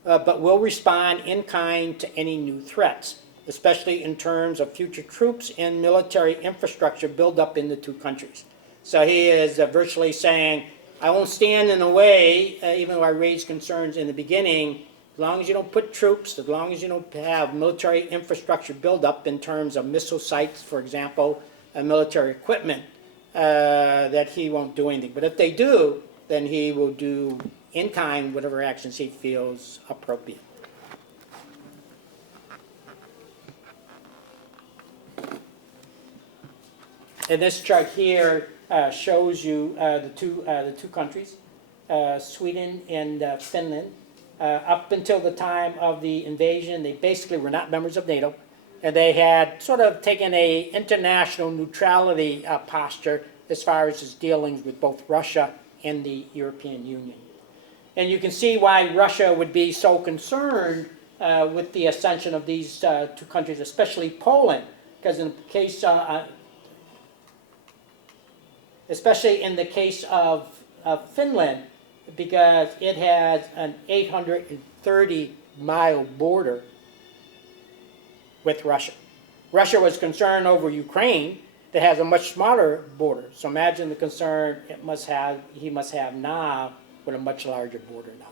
but will respond in kind to any new threats, especially in terms of future troops and military infrastructure buildup in the two countries. So he is virtually saying, I won't stand in the way, even though I raised concerns in the beginning, as long as you don't put troops, as long as you don't have military infrastructure buildup in terms of missile sites, for example, and military equipment, that he won't do anything. But if they do, then he will do in kind whatever actions he feels appropriate. And this chart here shows you the two countries, Sweden and Finland. Up until the time of the invasion, they basically were not members of NATO, and they had sort of taken a international neutrality posture as far as its dealings with both Russia and the European Union. And you can see why Russia would be so concerned with the ascension of these two countries, especially Poland, because in the case, especially in the case of Finland, because it has an 830-mile border with Russia. Russia was concerned over Ukraine that has a much smaller border. So imagine the concern he must have now with a much larger border now.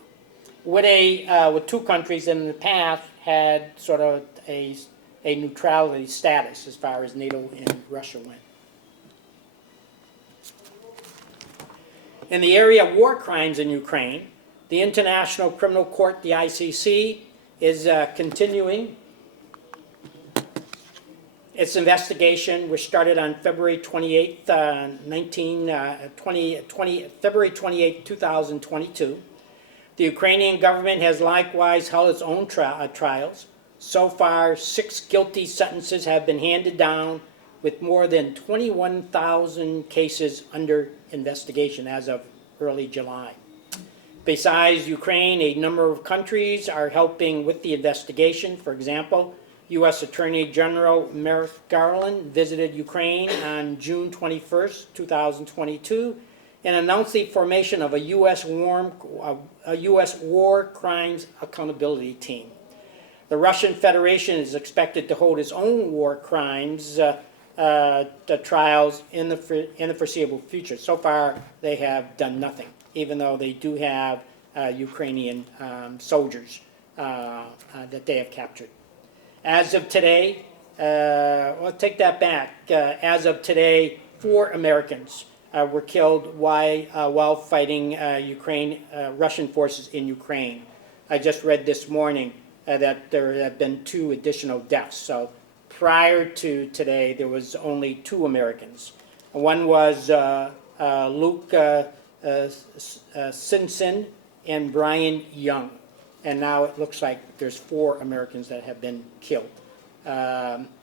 With two countries that in the past had sort of a neutrality status as far as NATO and Russia went. In the area of war crimes in Ukraine, the International Criminal Court, the ICC, is continuing its investigation, which started on February 28th, February 28th, 2022. The Ukrainian government has likewise held its own trials. So far, 6 guilty sentences have been handed down, with more than 21,000 cases under investigation as of early July. Besides Ukraine, a number of countries are helping with the investigation. For example, U.S. Attorney General Merrick Garland visited Ukraine on June 21st, 2022, and announced the formation of a U.S. War Crimes Accountability Team. The Russian Federation is expected to hold its own war crimes trials in the foreseeable future. So far, they have done nothing, even though they do have Ukrainian soldiers that they have captured. As of today, well, take that back. As of today, 4 Americans were killed while fighting Russian forces in Ukraine. I just read this morning that there have been 2 additional deaths. So prior to today, there was only 2 Americans. One was Luke Simpson and Brian Young. And now it looks like there's 4 Americans that have been killed.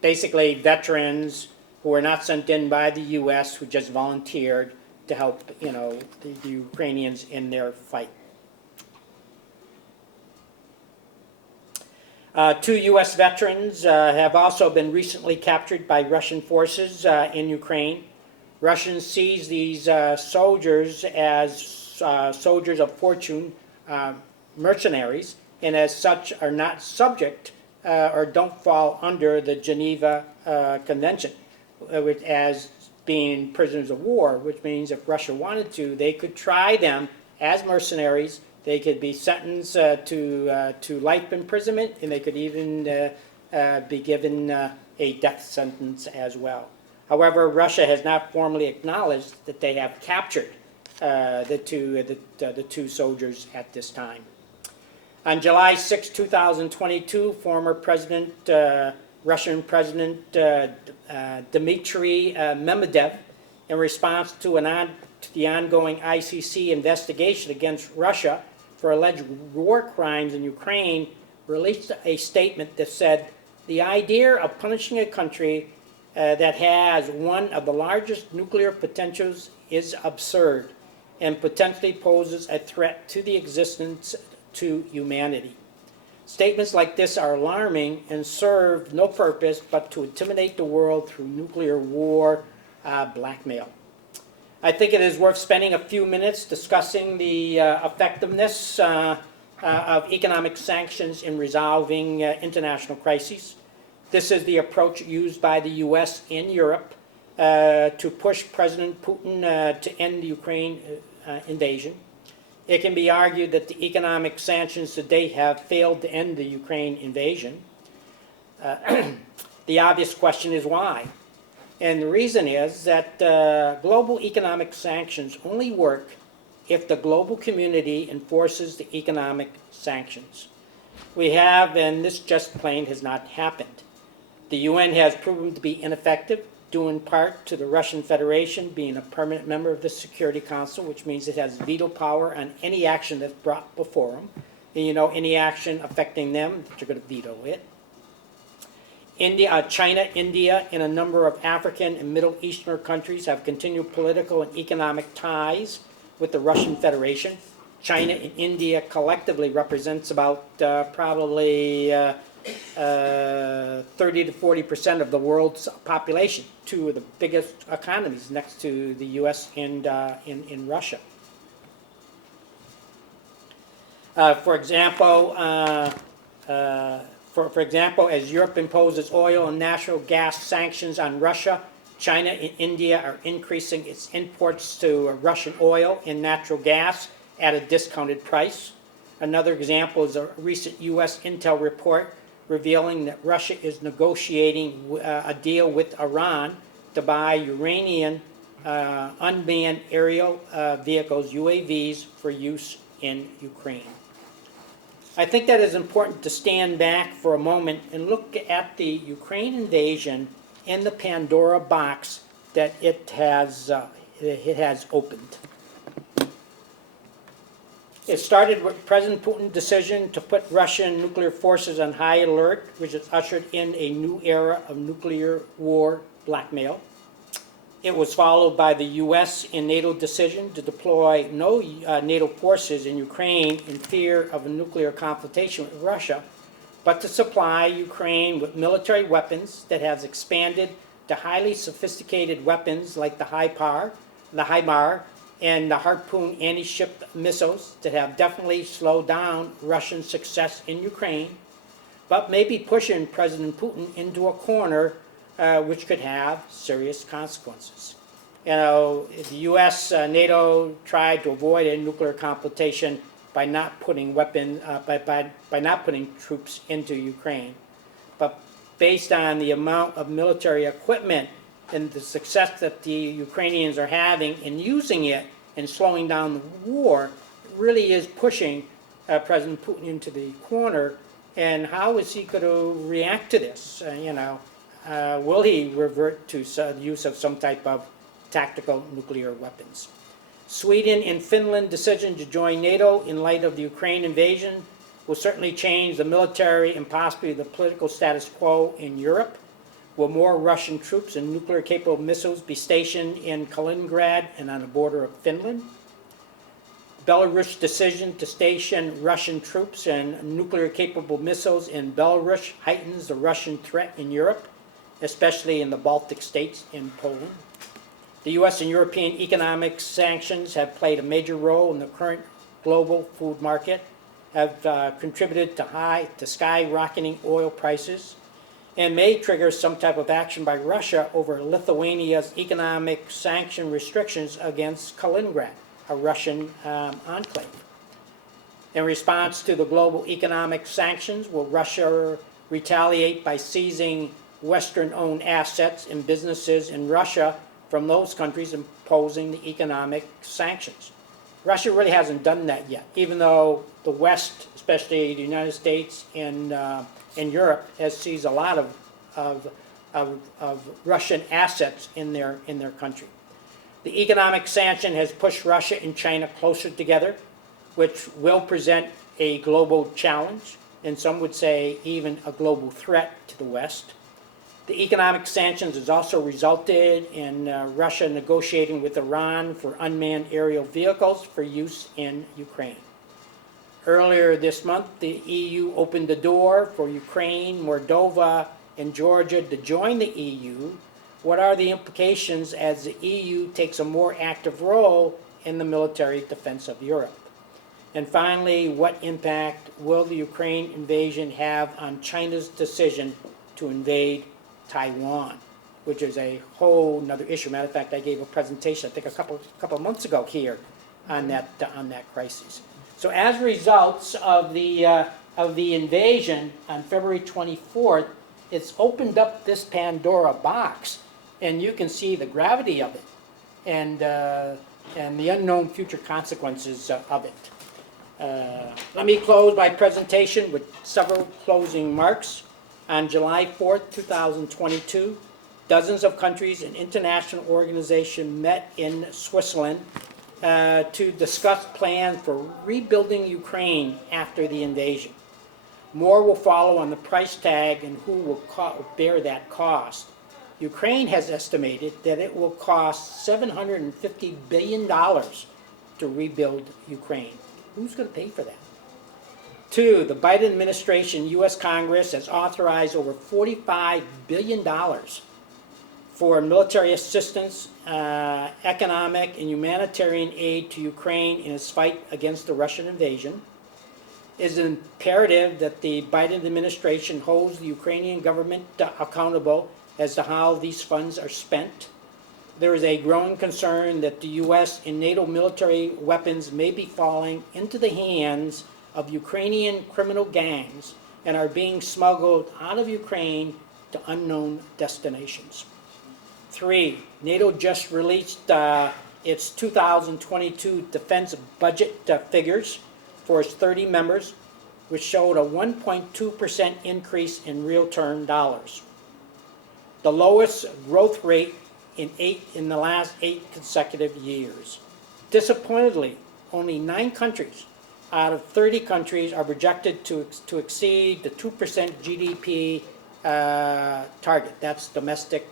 Basically, veterans who were not sent in by the U.S., who just volunteered to help, the Ukrainians in their fight. 2 U.S. veterans have also been recently captured by Russian forces in Ukraine. Russians seized these soldiers as soldiers of fortune, mercenaries, and as such are not subject or don't fall under the Geneva Convention as being prisoners of war, which means if Russia wanted to, they could try them as mercenaries. They could be sentenced to life imprisonment, and they could even be given a death sentence as well. However, Russia has not formally acknowledged that they have captured the two soldiers at this time. On July 6, 2022, former Russian President Dmitry Medvedev, in response to the ongoing ICC investigation against Russia for alleged war crimes in Ukraine, released a statement that said, "The idea of punishing a country that has one of the largest nuclear potentials is absurd and potentially poses a threat to the existence to humanity. Statements like this are alarming and serve no purpose but to intimidate the world through nuclear war blackmail." I think it is worth spending a few minutes discussing the effectiveness of economic sanctions in resolving international crises. This is the approach used by the U.S. and Europe to push President Putin to end the Ukraine invasion. It can be argued that the economic sanctions to date have failed to end the Ukraine invasion. The obvious question is why? And the reason is that global economic sanctions only work if the global community enforces the economic sanctions. We have, and this just plain has not happened. The UN has proven to be ineffective, due in part to the Russian Federation being a permanent member of the Security Council, which means it has veto power on any action that's brought before them. And any action affecting them, they're going to veto it. China, India, and a number of African and Middle Eastern countries have continued political and economic ties with the Russian Federation. China and India collectively represents about probably 30 to 40% of the world's population, 2 of the biggest economies next to the U.S. and in Russia. For example, as Europe imposes oil and natural gas sanctions on Russia, China and India are increasing its imports to Russian oil and natural gas at a discounted price. Another example is a recent U.S. Intel report revealing that Russia is negotiating a deal with Iran to buy uranium unmanned aerial vehicles, UAVs, for use in Ukraine. I think that it's important to stand back for a moment and look at the Ukraine invasion and the Pandora box that it has opened. It started with President Putin's decision to put Russian nuclear forces on high alert, which has ushered in a new era of nuclear war blackmail. It was followed by the U.S. and NATO decision to deploy no NATO forces in Ukraine in fear of a nuclear confrontation with Russia, but to supply Ukraine with military weapons that has expanded to highly sophisticated weapons like the HIMAR, and the Harpoon anti-ship missiles that have definitely slowed down Russian success in Ukraine, but maybe pushing President Putin into a corner which could have serious consequences. You know, the U.S., NATO tried to avoid a nuclear confrontation by not putting by not putting troops into Ukraine, but based on the amount of military equipment and the success that the Ukrainians are having in using it and slowing down the war, really is pushing President Putin into the corner. And how is he going to react to this? Will he revert to the use of some type of tactical nuclear weapons? Sweden and Finland decision to join NATO in light of the Ukraine invasion will certainly change the military and possibly the political status quo in Europe. Will more Russian troops and nuclear-capable missiles be stationed in Kaliningrad and on the border of Finland? Belarus' decision to station Russian troops and nuclear-capable missiles in Belarus heightens the Russian threat in Europe, especially in the Baltic states and Poland. The U.S. and European economic sanctions have played a major role in the current global food market, have contributed to skyrocketing oil prices, and may trigger some type of action by Russia over Lithuania's economic sanction restrictions against Kaliningrad, a Russian enclave. In response to the global economic sanctions, will Russia retaliate by seizing Western-owned assets and businesses in Russia from those countries imposing the economic sanctions? Russia really hasn't done that yet, even though the West, especially the United States and Europe, has seized a lot of Russian assets in their country. The economic sanction has pushed Russia and China closer together, which will present a global challenge, and some would say even a global threat to the West. The economic sanctions has also resulted in Russia negotiating with Iran for unmanned aerial vehicles for use in Ukraine. Earlier this month, the EU opened the door for Ukraine, Moldova, and Georgia to join the EU. What are the implications as the EU takes a more active role in the military defense of Europe? And finally, what impact will the Ukraine invasion have on China's decision to invade Taiwan, which is a whole another issue. Matter of fact, I gave a presentation, I think a couple of months ago here on that crisis. So as results of the invasion on February 24th, it's opened up this Pandora box, and you can see the gravity of it and the unknown future consequences of it. Let me close my presentation with several closing remarks. On July 4th, 2022, dozens of countries and international organizations met in Switzerland to discuss plans for rebuilding Ukraine after the invasion. More will follow on the price tag and who will bear that cost. Ukraine has estimated that it will cost $750 billion to rebuild Ukraine. Who's going to pay for that? Two, the Biden administration, U.S. Congress has authorized over $45 billion for military assistance, economic and humanitarian aid to Ukraine in its fight against the Russian invasion. It is imperative that the Biden administration holds the Ukrainian government accountable as to how these funds are spent. There is a growing concern that the U.S. and NATO military weapons may be falling into the hands of Ukrainian criminal gangs and are being smuggled out of Ukraine to unknown destinations. 3, NATO just released its 2022 defense budget figures for its 30 members, which showed a 1.2% increase in real term dollars. The lowest growth rate in the last 8 consecutive years. Disappointingly, only 9 countries out of 30 countries are projected to exceed the 2% GDP target. That's domestic,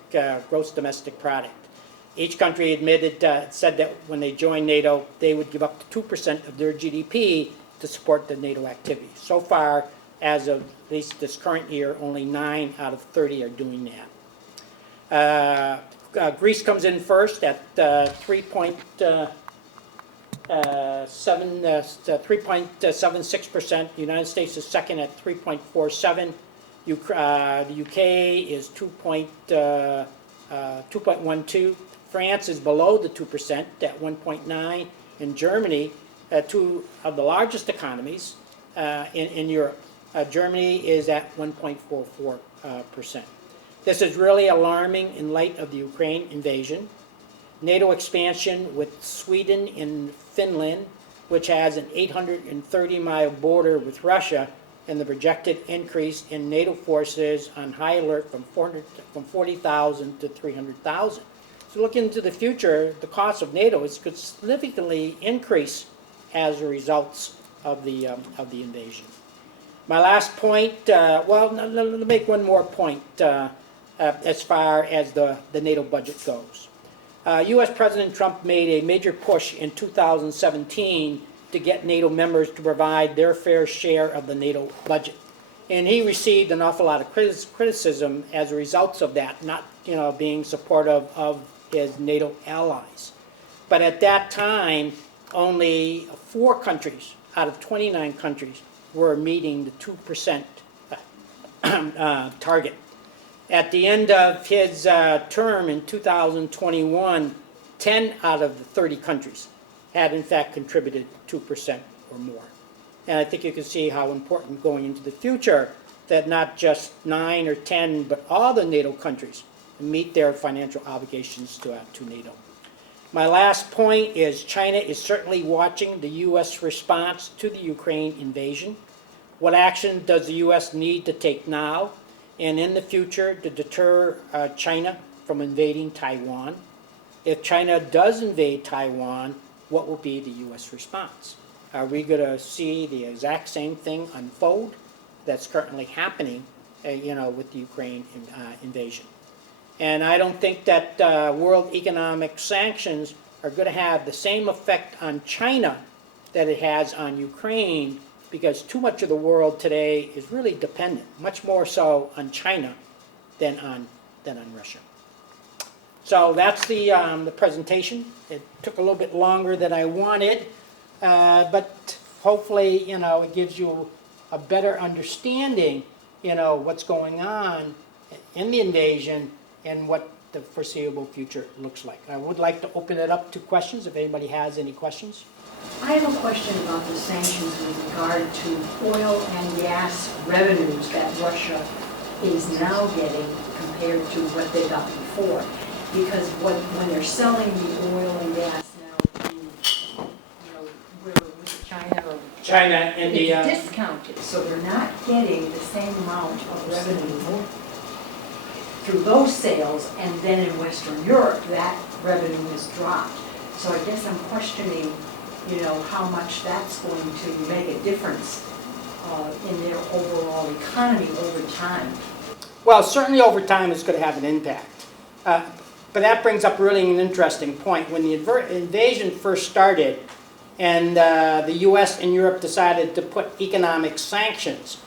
gross domestic product. Each country said that when they joined NATO, they would give up to 2% of their GDP to support the NATO activity. So far, as of at least this current year, only 9 out of 30 are doing that. Greece comes in first at 3.76%. The United States is second at 3.47%. The UK is 2.12%. France is below the 2% at 1.9%. And Germany, two of the largest economies in Europe, Germany is at 1.44%. This is really alarming in light of the Ukraine invasion. NATO expansion with Sweden and Finland, which has an 830-mile border with Russia, and the projected increase in NATO forces on high alert from 40,000 to 300,000. So looking into the future, the cost of NATO could significantly increase as a result of the invasion. My last point, well, let me make one more point as far as the NATO budget goes. U.S. President Trump made a major push in 2017 to get NATO members to provide their fair share of the NATO budget. And he received an awful lot of criticism as a result of that, not being supportive of his NATO allies. But at that time, only 4 countries out of 29 countries were meeting the 2% target. At the end of his term in 2021, 10 out of the 30 countries had in fact contributed 2% or more. And I think you can see how important going into the future that not just 9 or 10, but all the NATO countries meet their financial obligations to NATO. My last point is China is certainly watching the U.S. response to the Ukraine invasion. What action does the U.S. need to take now and in the future to deter China from invading Taiwan? If China does invade Taiwan, what will be the U.S. response? Are we going to see the exact same thing unfold that's currently happening, with the Ukraine invasion? And I don't think that world economic sanctions are going to have the same effect on China that it has on Ukraine, because too much of the world today is really dependent, much more so on China than on Russia. So that's the presentation. It took a little bit longer than I wanted, but hopefully, it gives you a better understanding, what's going on in the invasion and what the foreseeable future looks like. I would like to open it up to questions if anybody has any questions. I have a question about the sanctions with regard to oil and gas revenues that Russia is now getting compared to what they got before. Because when they're selling the oil and gas now to, where was it, China or China, India. It's discounted, so they're not getting the same amount of revenue through those sales, and then in Western Europe, that revenue has dropped. So I guess I'm questioning, how much that's going to make a difference in their overall economy over time. Well, certainly over time it's going to have an impact. But that brings up really an interesting point. When the invasion first started and the U.S. and Europe decided to put economic sanctions,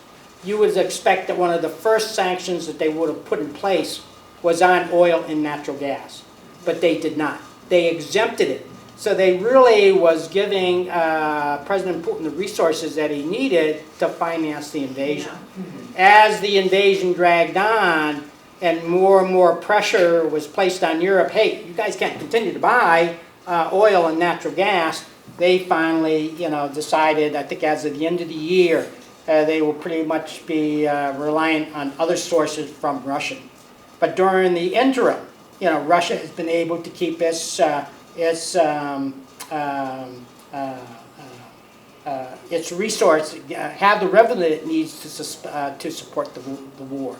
you would expect that one of the first sanctions that they would have put in place was on oil and natural gas. But they did not. They exempted it. So they really was giving President Putin the resources that he needed to finance the invasion. Yeah. As the invasion dragged on and more pressure was placed on Europe, hey, you guys can't continue to buy oil and natural gas, they finally decided, I think as of the end of the year, they will pretty much be reliant on other sources from Russia. But during the interim, you know, Russia has been able to keep its resource, have the revenue that it needs to support the war.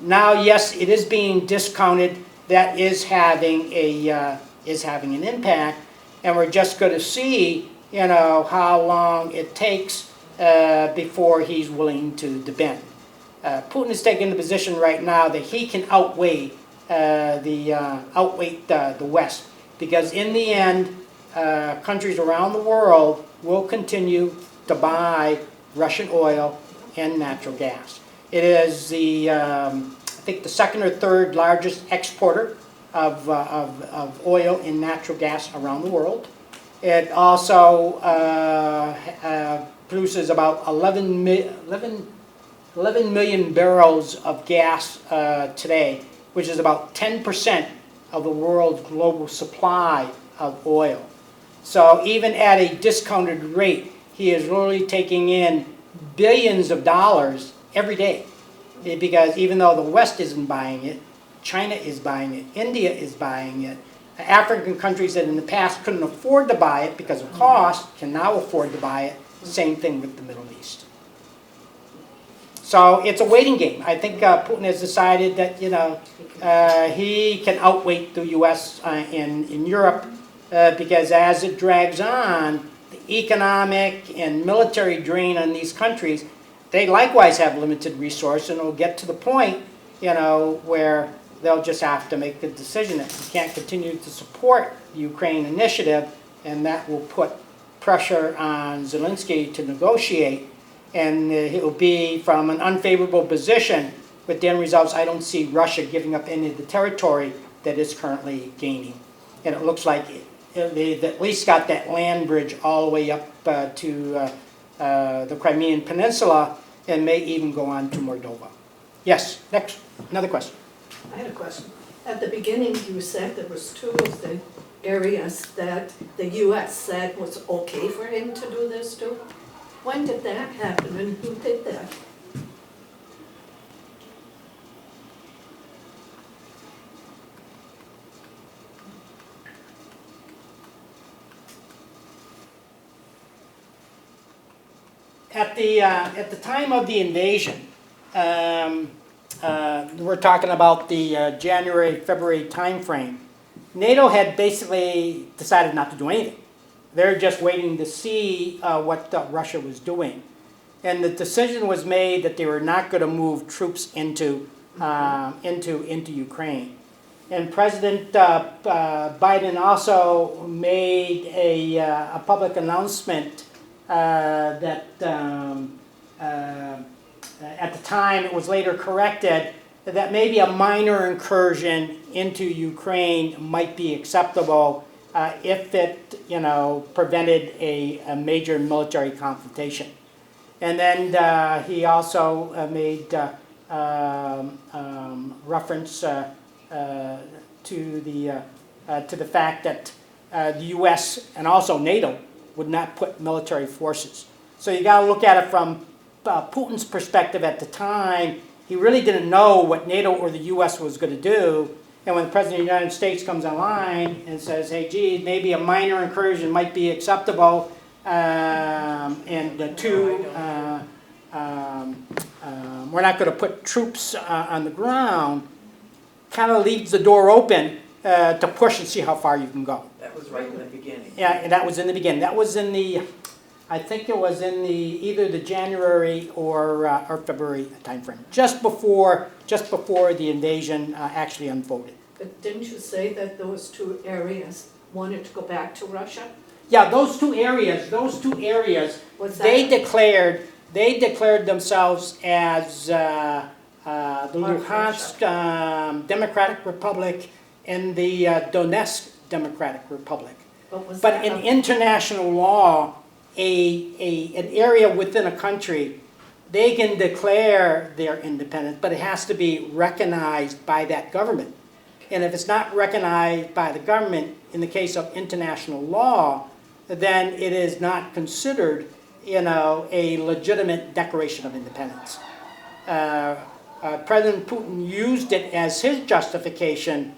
Now, yes, it is being discounted. That is having an impact, and we're just going to see, you know, how long it takes before he's willing to bend. Putin is taking the position right now that he can outweigh the West, because in the end, countries around the world will continue to buy Russian oil and natural gas. It is I think the second or third largest exporter of oil and natural gas around the world. It also produces about 11 million barrels of gas today, which is about 10% of the world's global supply of oil. So even at a discounted rate, he is literally taking in billions of dollars every day. Because even though the West isn't buying it, China is buying it, India is buying it, African countries that in the past couldn't afford to buy it because of cost can now afford to buy it. Same thing with the Middle East. So it's a waiting game. I think Putin has decided that, you know, he can outweigh the U.S. In Europe because as it drags on, the economic and military drain on these countries, they likewise have limited resources, and it'll get to the point, you know, where they'll just have to make the decision that we can't continue to support the Ukraine initiative, and that will put pressure on Zelensky to negotiate, and it will be from an unfavorable position. With the end results, I don't see Russia giving up any of the territory that it's currently gaining, and it looks like they've at least got that land bridge all the way up to the Crimean Peninsula, and may even go on to Moldova. Yes, next, another question. I had a question. At the beginning, you said there was 2 of the areas that the U.S. said was okay for him to do this to. When did that happen, and who did that? At the time of the invasion, we're talking about the January-February timeframe, NATO had basically decided not to do anything. They're just waiting to see what Russia was doing. And the decision was made that they were not going to move troops into Ukraine. And President Biden also made a public announcement that at the time it was later corrected that maybe a minor incursion into Ukraine might be acceptable if it, you know, prevented a major military confrontation. And then he also made reference to the fact that the U.S. and also NATO would not put military forces. So you got to look at it from Putin's perspective at the time. He really didn't know what NATO or the U.S. was going to do. And when the President of the United States comes online and says, hey, gee, maybe a minor incursion might be acceptable, and the two, we're not going to put troops on the ground, kind of leaves the door open to push and see how far you can go. That was right in the beginning. Yeah, and that was in the beginning. That was in the, I think it was in the either the January or February timeframe, just before the invasion actually unfolded. But didn't you say that those 2 areas wanted to go back to Russia? Yeah, those two areas, they declared themselves as the Luhansk Democratic Republic and the Donetsk Democratic Republic. But in international law, an area within a country, they can declare their independence, but it has to be recognized by that government. And if it's not recognized by the government, in the case of international law, then it is not considered, you know, a legitimate declaration of independence. President Putin used it as his justification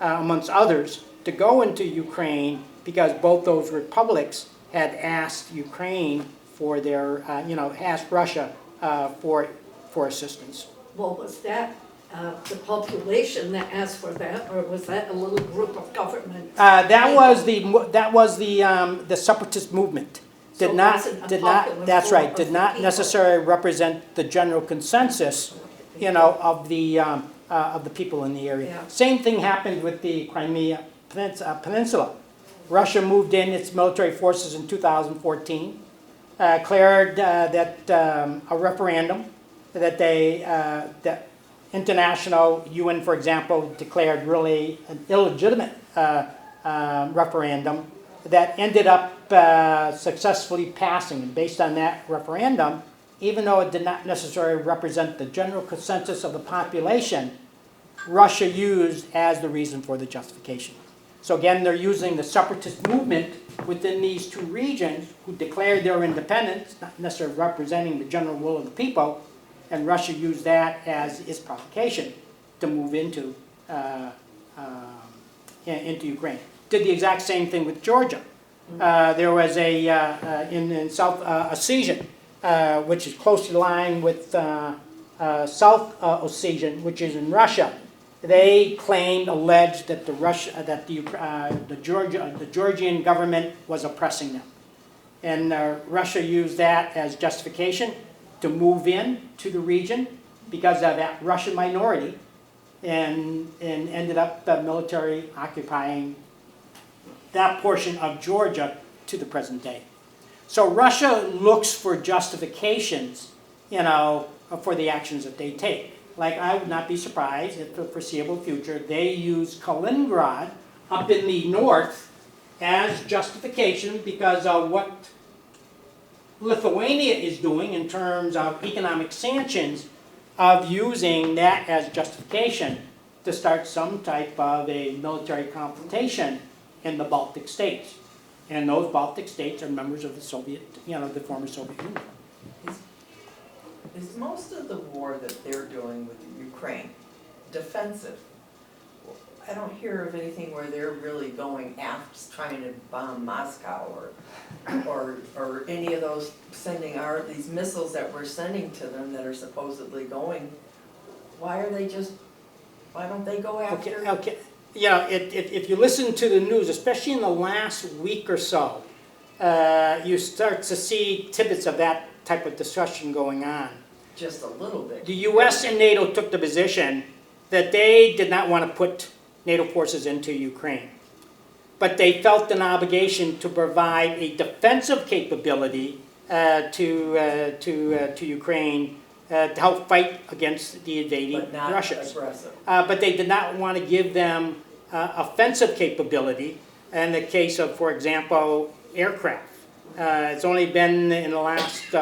amongst others, to go into Ukraine because both those republics had asked Ukraine for their, asked Russia for assistance. Well, was that the population that asked for that, or was that a little group of government? That was the separatist movement. So it wasn't a popular That's vote right. of Did the not people. necessarily represent the general consensus, of the people in the area. Yeah. Same thing happened with the Crimea Peninsula. Russia moved in its military forces in 2014, declared that a referendum that that international UN, for example, declared really an illegitimate referendum that ended up successfully passing. And based on that referendum, even though it did not necessarily represent the general consensus of the population, Russia used as the reason for the justification. So again, they're using the separatist movement within these two regions who declared their independence, not necessarily representing the general will of the people, and Russia used that as its provocation to move into Ukraine. Did the exact same thing with Georgia. There was in South Ossetia, which is closely aligned with South Ossetia, which is in Russia. They alleged that the Georgian government was oppressing them, and Russia used that as justification to move in to the region because of that Russian minority, and ended up military occupying that portion of Georgia to the present day. So Russia looks for justifications, for the actions that they take. Like, I would not be surprised if for the foreseeable future they use Kaliningrad up in the north as justification because of what Lithuania is doing in terms of economic sanctions, of using that as justification to start some type of a military confrontation in the Baltic states. And those Baltic states are members of the Soviet, the former Soviet Union. Is most of the war that they're doing with Ukraine defensive? I don't hear of anything where they're really going after, trying to bomb Moscow or any of those these missiles that we're sending to them that are supposedly going. Why don't they go after? Okay. If you listen to the news, especially in the last week or so, you start to see tidbits of that type of discussion going on. Just a little bit. The U.S. and NATO took the position that they did not want to put NATO forces into Ukraine, but they felt an obligation to provide a defensive capability to Ukraine to help fight against the invading But not Russia. aggressive. But they did not want to give them offensive capability in the case of, for example, aircraft. It's only been in the last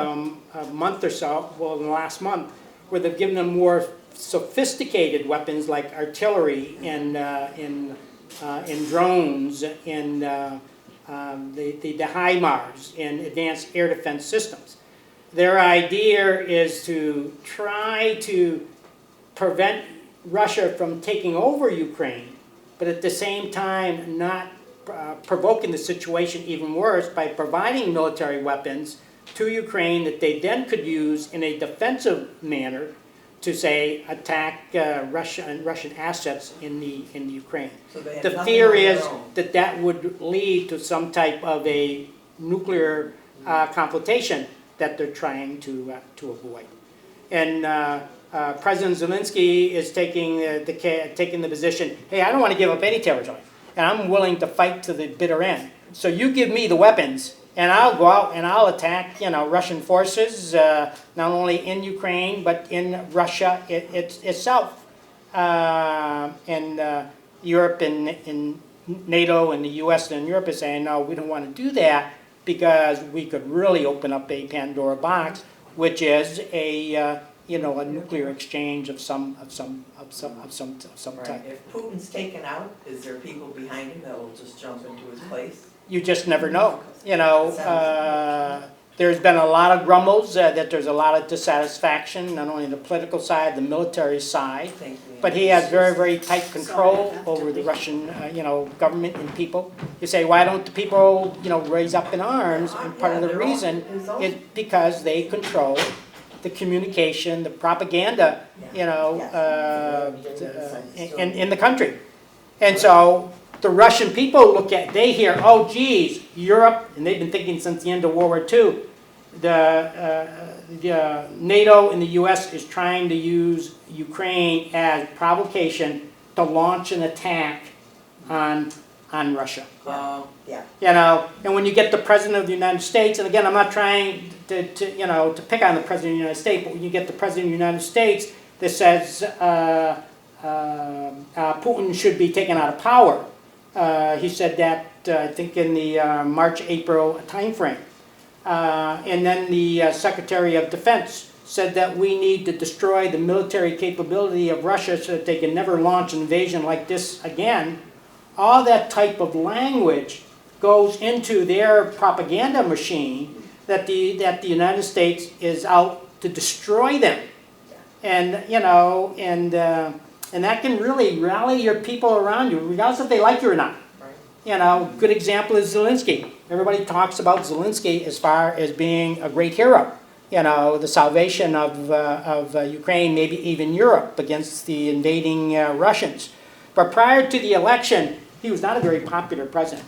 month or so, in the last month, where they've given them more sophisticated weapons like artillery and drones and the HIMARS and advanced air defense systems. Their idea is to try to prevent Russia from taking over Ukraine, but at the same time not provoking the situation even worse by providing military weapons to Ukraine that they then could use in a defensive manner to, say, attack Russian assets in the Ukraine. So they have The nothing fear on their is own. that would lead to some type of a nuclear confrontation that they're trying to avoid. And President Zelensky is taking the position, hey, I don't want to give up any territory, and I'm willing to fight to the bitter end. So you give me the weapons, and I'll go out and I'll attack, Russian forces, not only in Ukraine but in Russia itself. And Europe and NATO and the U.S. and Europe is saying, no, we don't want to do that because we could really open up a Pandora box, which is a nuclear exchange of some Right. type. If Putin's taken out, is there people behind him that will just jump into his place? You just never know. There's been a lot of grumbles that there's a lot of dissatisfaction, not only on the political side, the military side. But he has very, very tight control over the Russian, government and people. You say, why don't the people, raise up in arms? And part of the reason is because they control the communication, the propaganda, in the country. And so the Russian people they hear, oh, geez, Europe, and they've been thinking since the end of World War II, the NATO and the U.S. is trying to use Ukraine as provocation to launch an attack on Russia. And when you get the President of the United States, and again, I'm not trying to pick on the President of the United States, but when you get the President of the United States that says Putin should be taken out of power, he said that, I think, in the March-April timeframe. And then the Secretary of Defense said that we need to destroy the military capability of Russia so that they can never launch an invasion like this again. All that type of language goes into their propaganda machine that the United States is out to destroy them. And, and that can really rally your people around you, regardless if they like you or not. Good example is Zelensky. Everybody talks about Zelensky as far as being a great hero. The salvation of Ukraine, maybe even Europe, against the invading Russians. But prior to the election, he was not a very popular president.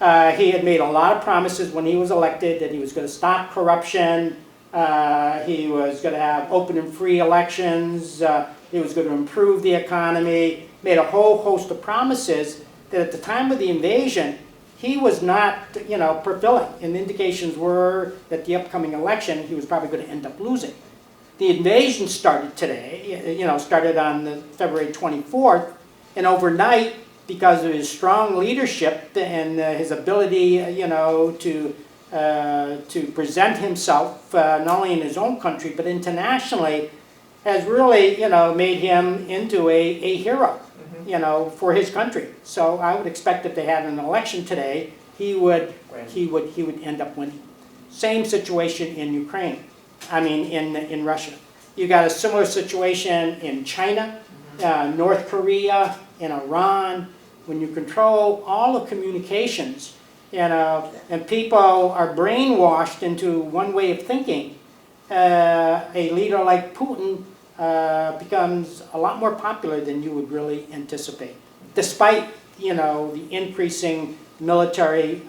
He had made a lot of promises when he was elected that he was going to stop corruption, he was going to have open and free elections, he was going to improve the economy, made a whole host of promises that at the time of the invasion, he was not, fulfilling. And the indications were that the upcoming election, he was probably going to end up losing. The invasion started today, started on February 24th, and overnight, because of his strong leadership and his ability, to present himself not only in his own country but internationally, has really, made him into a hero, for his country. So I would expect if they had an election today, he would end up winning. Same situation in Ukraine. In Russia. You got a similar situation in China, North Korea, in Iran. When you control all the communications, and people are brainwashed into one way of thinking, a leader like Putin becomes a lot more popular than you would really anticipate, despite the increasing military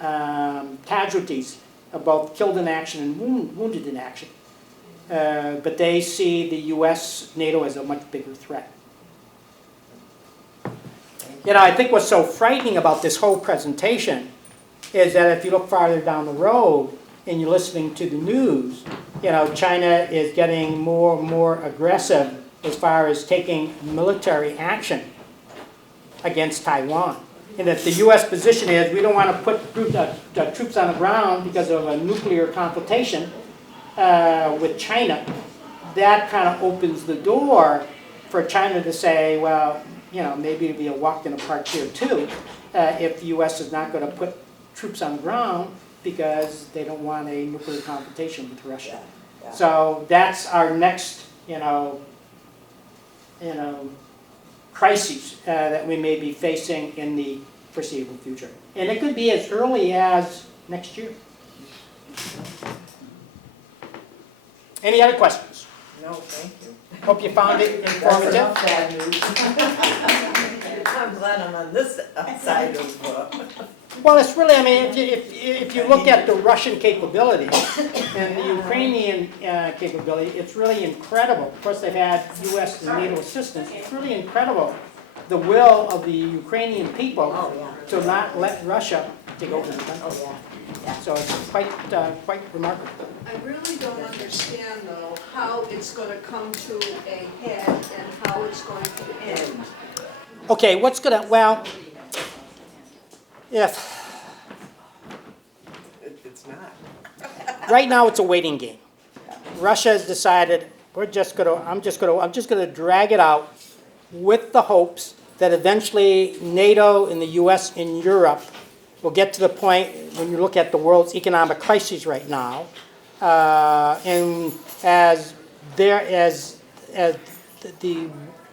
casualties of both killed in action and wounded in action. But they see the U.S., NATO as a much bigger threat. I think what's so frightening about this whole presentation is that if you look farther down the road and you're listening to the news, China is getting more and more aggressive as far as taking military action against Taiwan. And that the U.S. position is we don't want to put troops on the ground because of a nuclear confrontation with China. That kind of opens the door for China to say, well, maybe it'll be a walk in the park here too, if the U.S. is not going to put troops on the ground because they don't want a nuclear confrontation with Russia. Yeah. So that's our next, crises that we may be facing in the foreseeable future. And it could be as early as next year. Any other questions? No, thank you. Hope you found it informative. That's bad news. I'm glad I'm on this side of. Well, it's really, if you look at the Russian capability and the Ukrainian capability, it's really incredible. Of course, they've had U.S. and NATO assistance. It's really incredible the will of the Ukrainian people to not let Russia take over the country. So it's quite remarkable. I really don't understand, though, how it's going to come to a head and how it's going to end. Okay, what's going to, well, if... It's not. Right now it's a waiting game. Russia has decided I'm just going to drag it out with the hopes that eventually NATO and the US and Europe will get to the point when you look at the world's economic crises right now, And as the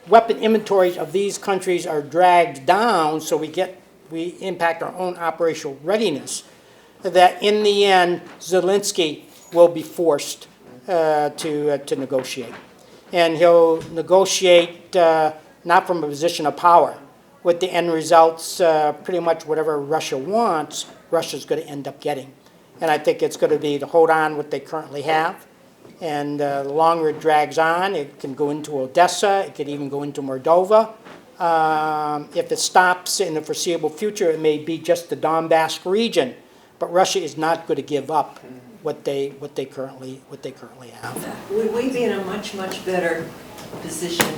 weapon inventories of these countries are dragged down, so we impact our own operational readiness, that in the end, Zelensky will be forced to negotiate. And he'll negotiate not from a position of power. With the end results, pretty much whatever Russia wants, Russia's going to end up getting. And I think it's going to be to hold on what they currently have. And the longer it drags on, it can go into Odessa, it could even go into Moldova. If it stops in the foreseeable future, it may be just the Donbass region. But Russia is not going to give up what they currently have. Would we be in a much, much better position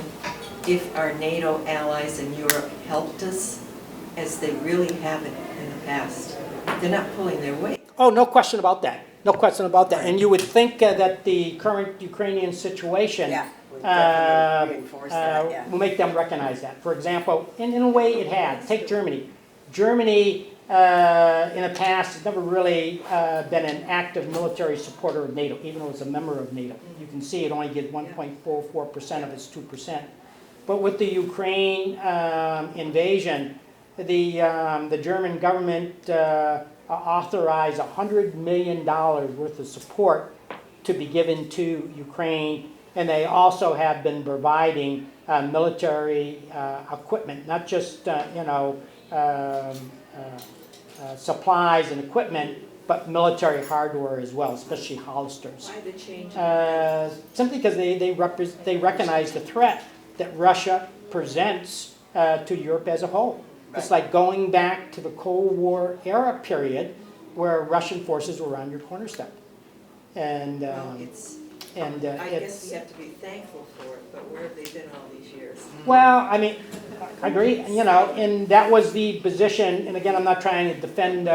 if our NATO allies in Europe helped us, as they really haven't in the past? They're not pulling their weight. Oh, no question about that. No question about that. And you would think that the current Ukrainian situation would definitely reinforce that, will make them recognize that. For example, in a way it had. Take Germany. Germany, in the past, has never really been an active military supporter of NATO, even though it's a member of NATO. You can see it only gets 1.44% of its 2%. But with the Ukraine invasion, the German government authorized $100 million worth of support to be given to Ukraine, and they also have been providing military equipment, not just supplies and equipment, but military hardware as well, especially Hollisters. Why the change? Simply because they recognize the threat that Russia presents to Europe as a whole. It's like going back to the Cold War era period where Russian forces were on your cornerstep. And Well, I guess we have to be thankful for it, but where have they been all these years? well, I mean, I agree, and that was the position, and again, I'm not trying to defend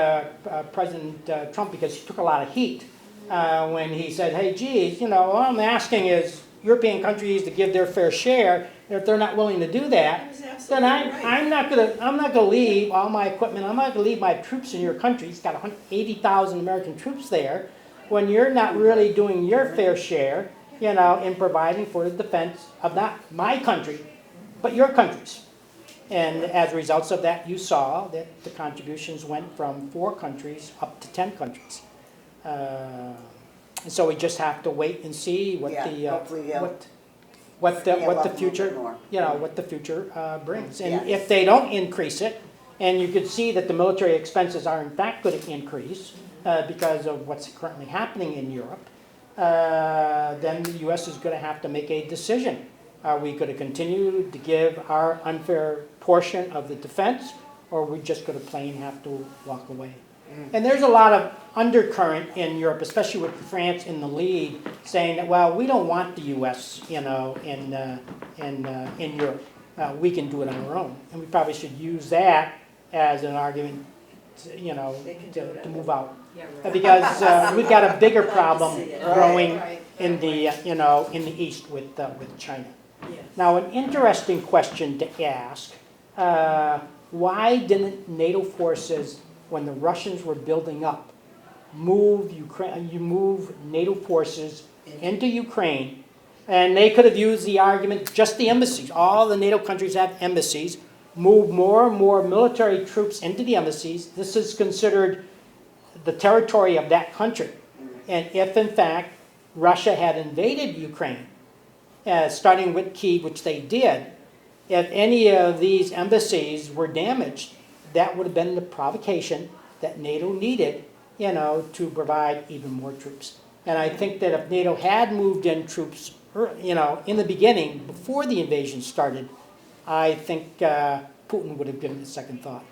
President Trump because he took a lot of heat when he said, hey, geez, all I'm asking is European countries to give their fair share, and if they're not willing to do that, then I'm not gonna leave all my equipment, I'm not gonna leave my troops in your country. It's got 180,000 American troops there, when you're not really doing your fair share, in providing for the defense of not my country, but your countries. And as a result of that, you saw that the contributions went from 4 countries up to 10 countries. And so we just have to wait and see what the future, what the future brings. And if they don't increase it, and you could see that the military expenses are in fact going to increase because of what's currently happening in Europe, then the U.S. is going to have to make a decision. Are we going to continue to give our unfair portion of the defense, or are we just going to plain have to walk away? And there's a lot of undercurrent in Europe, especially with France in the lead, saying that, well, we don't want the U.S., in Europe. We can do it on our own. And we probably should use that as an argument, to move out. Yeah, right. Because we've got a bigger problem growing in the, in the east with China. Yes. Now, an interesting question to ask, why didn't NATO forces, when the Russians were building up, move NATO forces into Ukraine? And they could have used the argument, just the embassies. All the NATO countries have embassies. Move more and more military troops into the embassies. This is considered the territory of that country. And if, in fact, Russia had invaded Ukraine, starting with Kyiv, which they did, if any of these embassies were damaged, that would have been the provocation that NATO needed, to provide even more troops. And I think that if NATO had moved in troops, in the beginning, before the invasion started, I think Putin would have given it a second thought.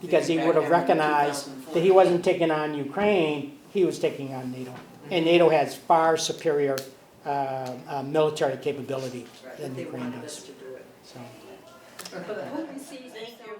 Because he would have recognized that he wasn't taking on Ukraine, he was taking on NATO. And NATO has far superior military capability than They Ukraine wanted us does. to do it. So. But Putin sees Thank you.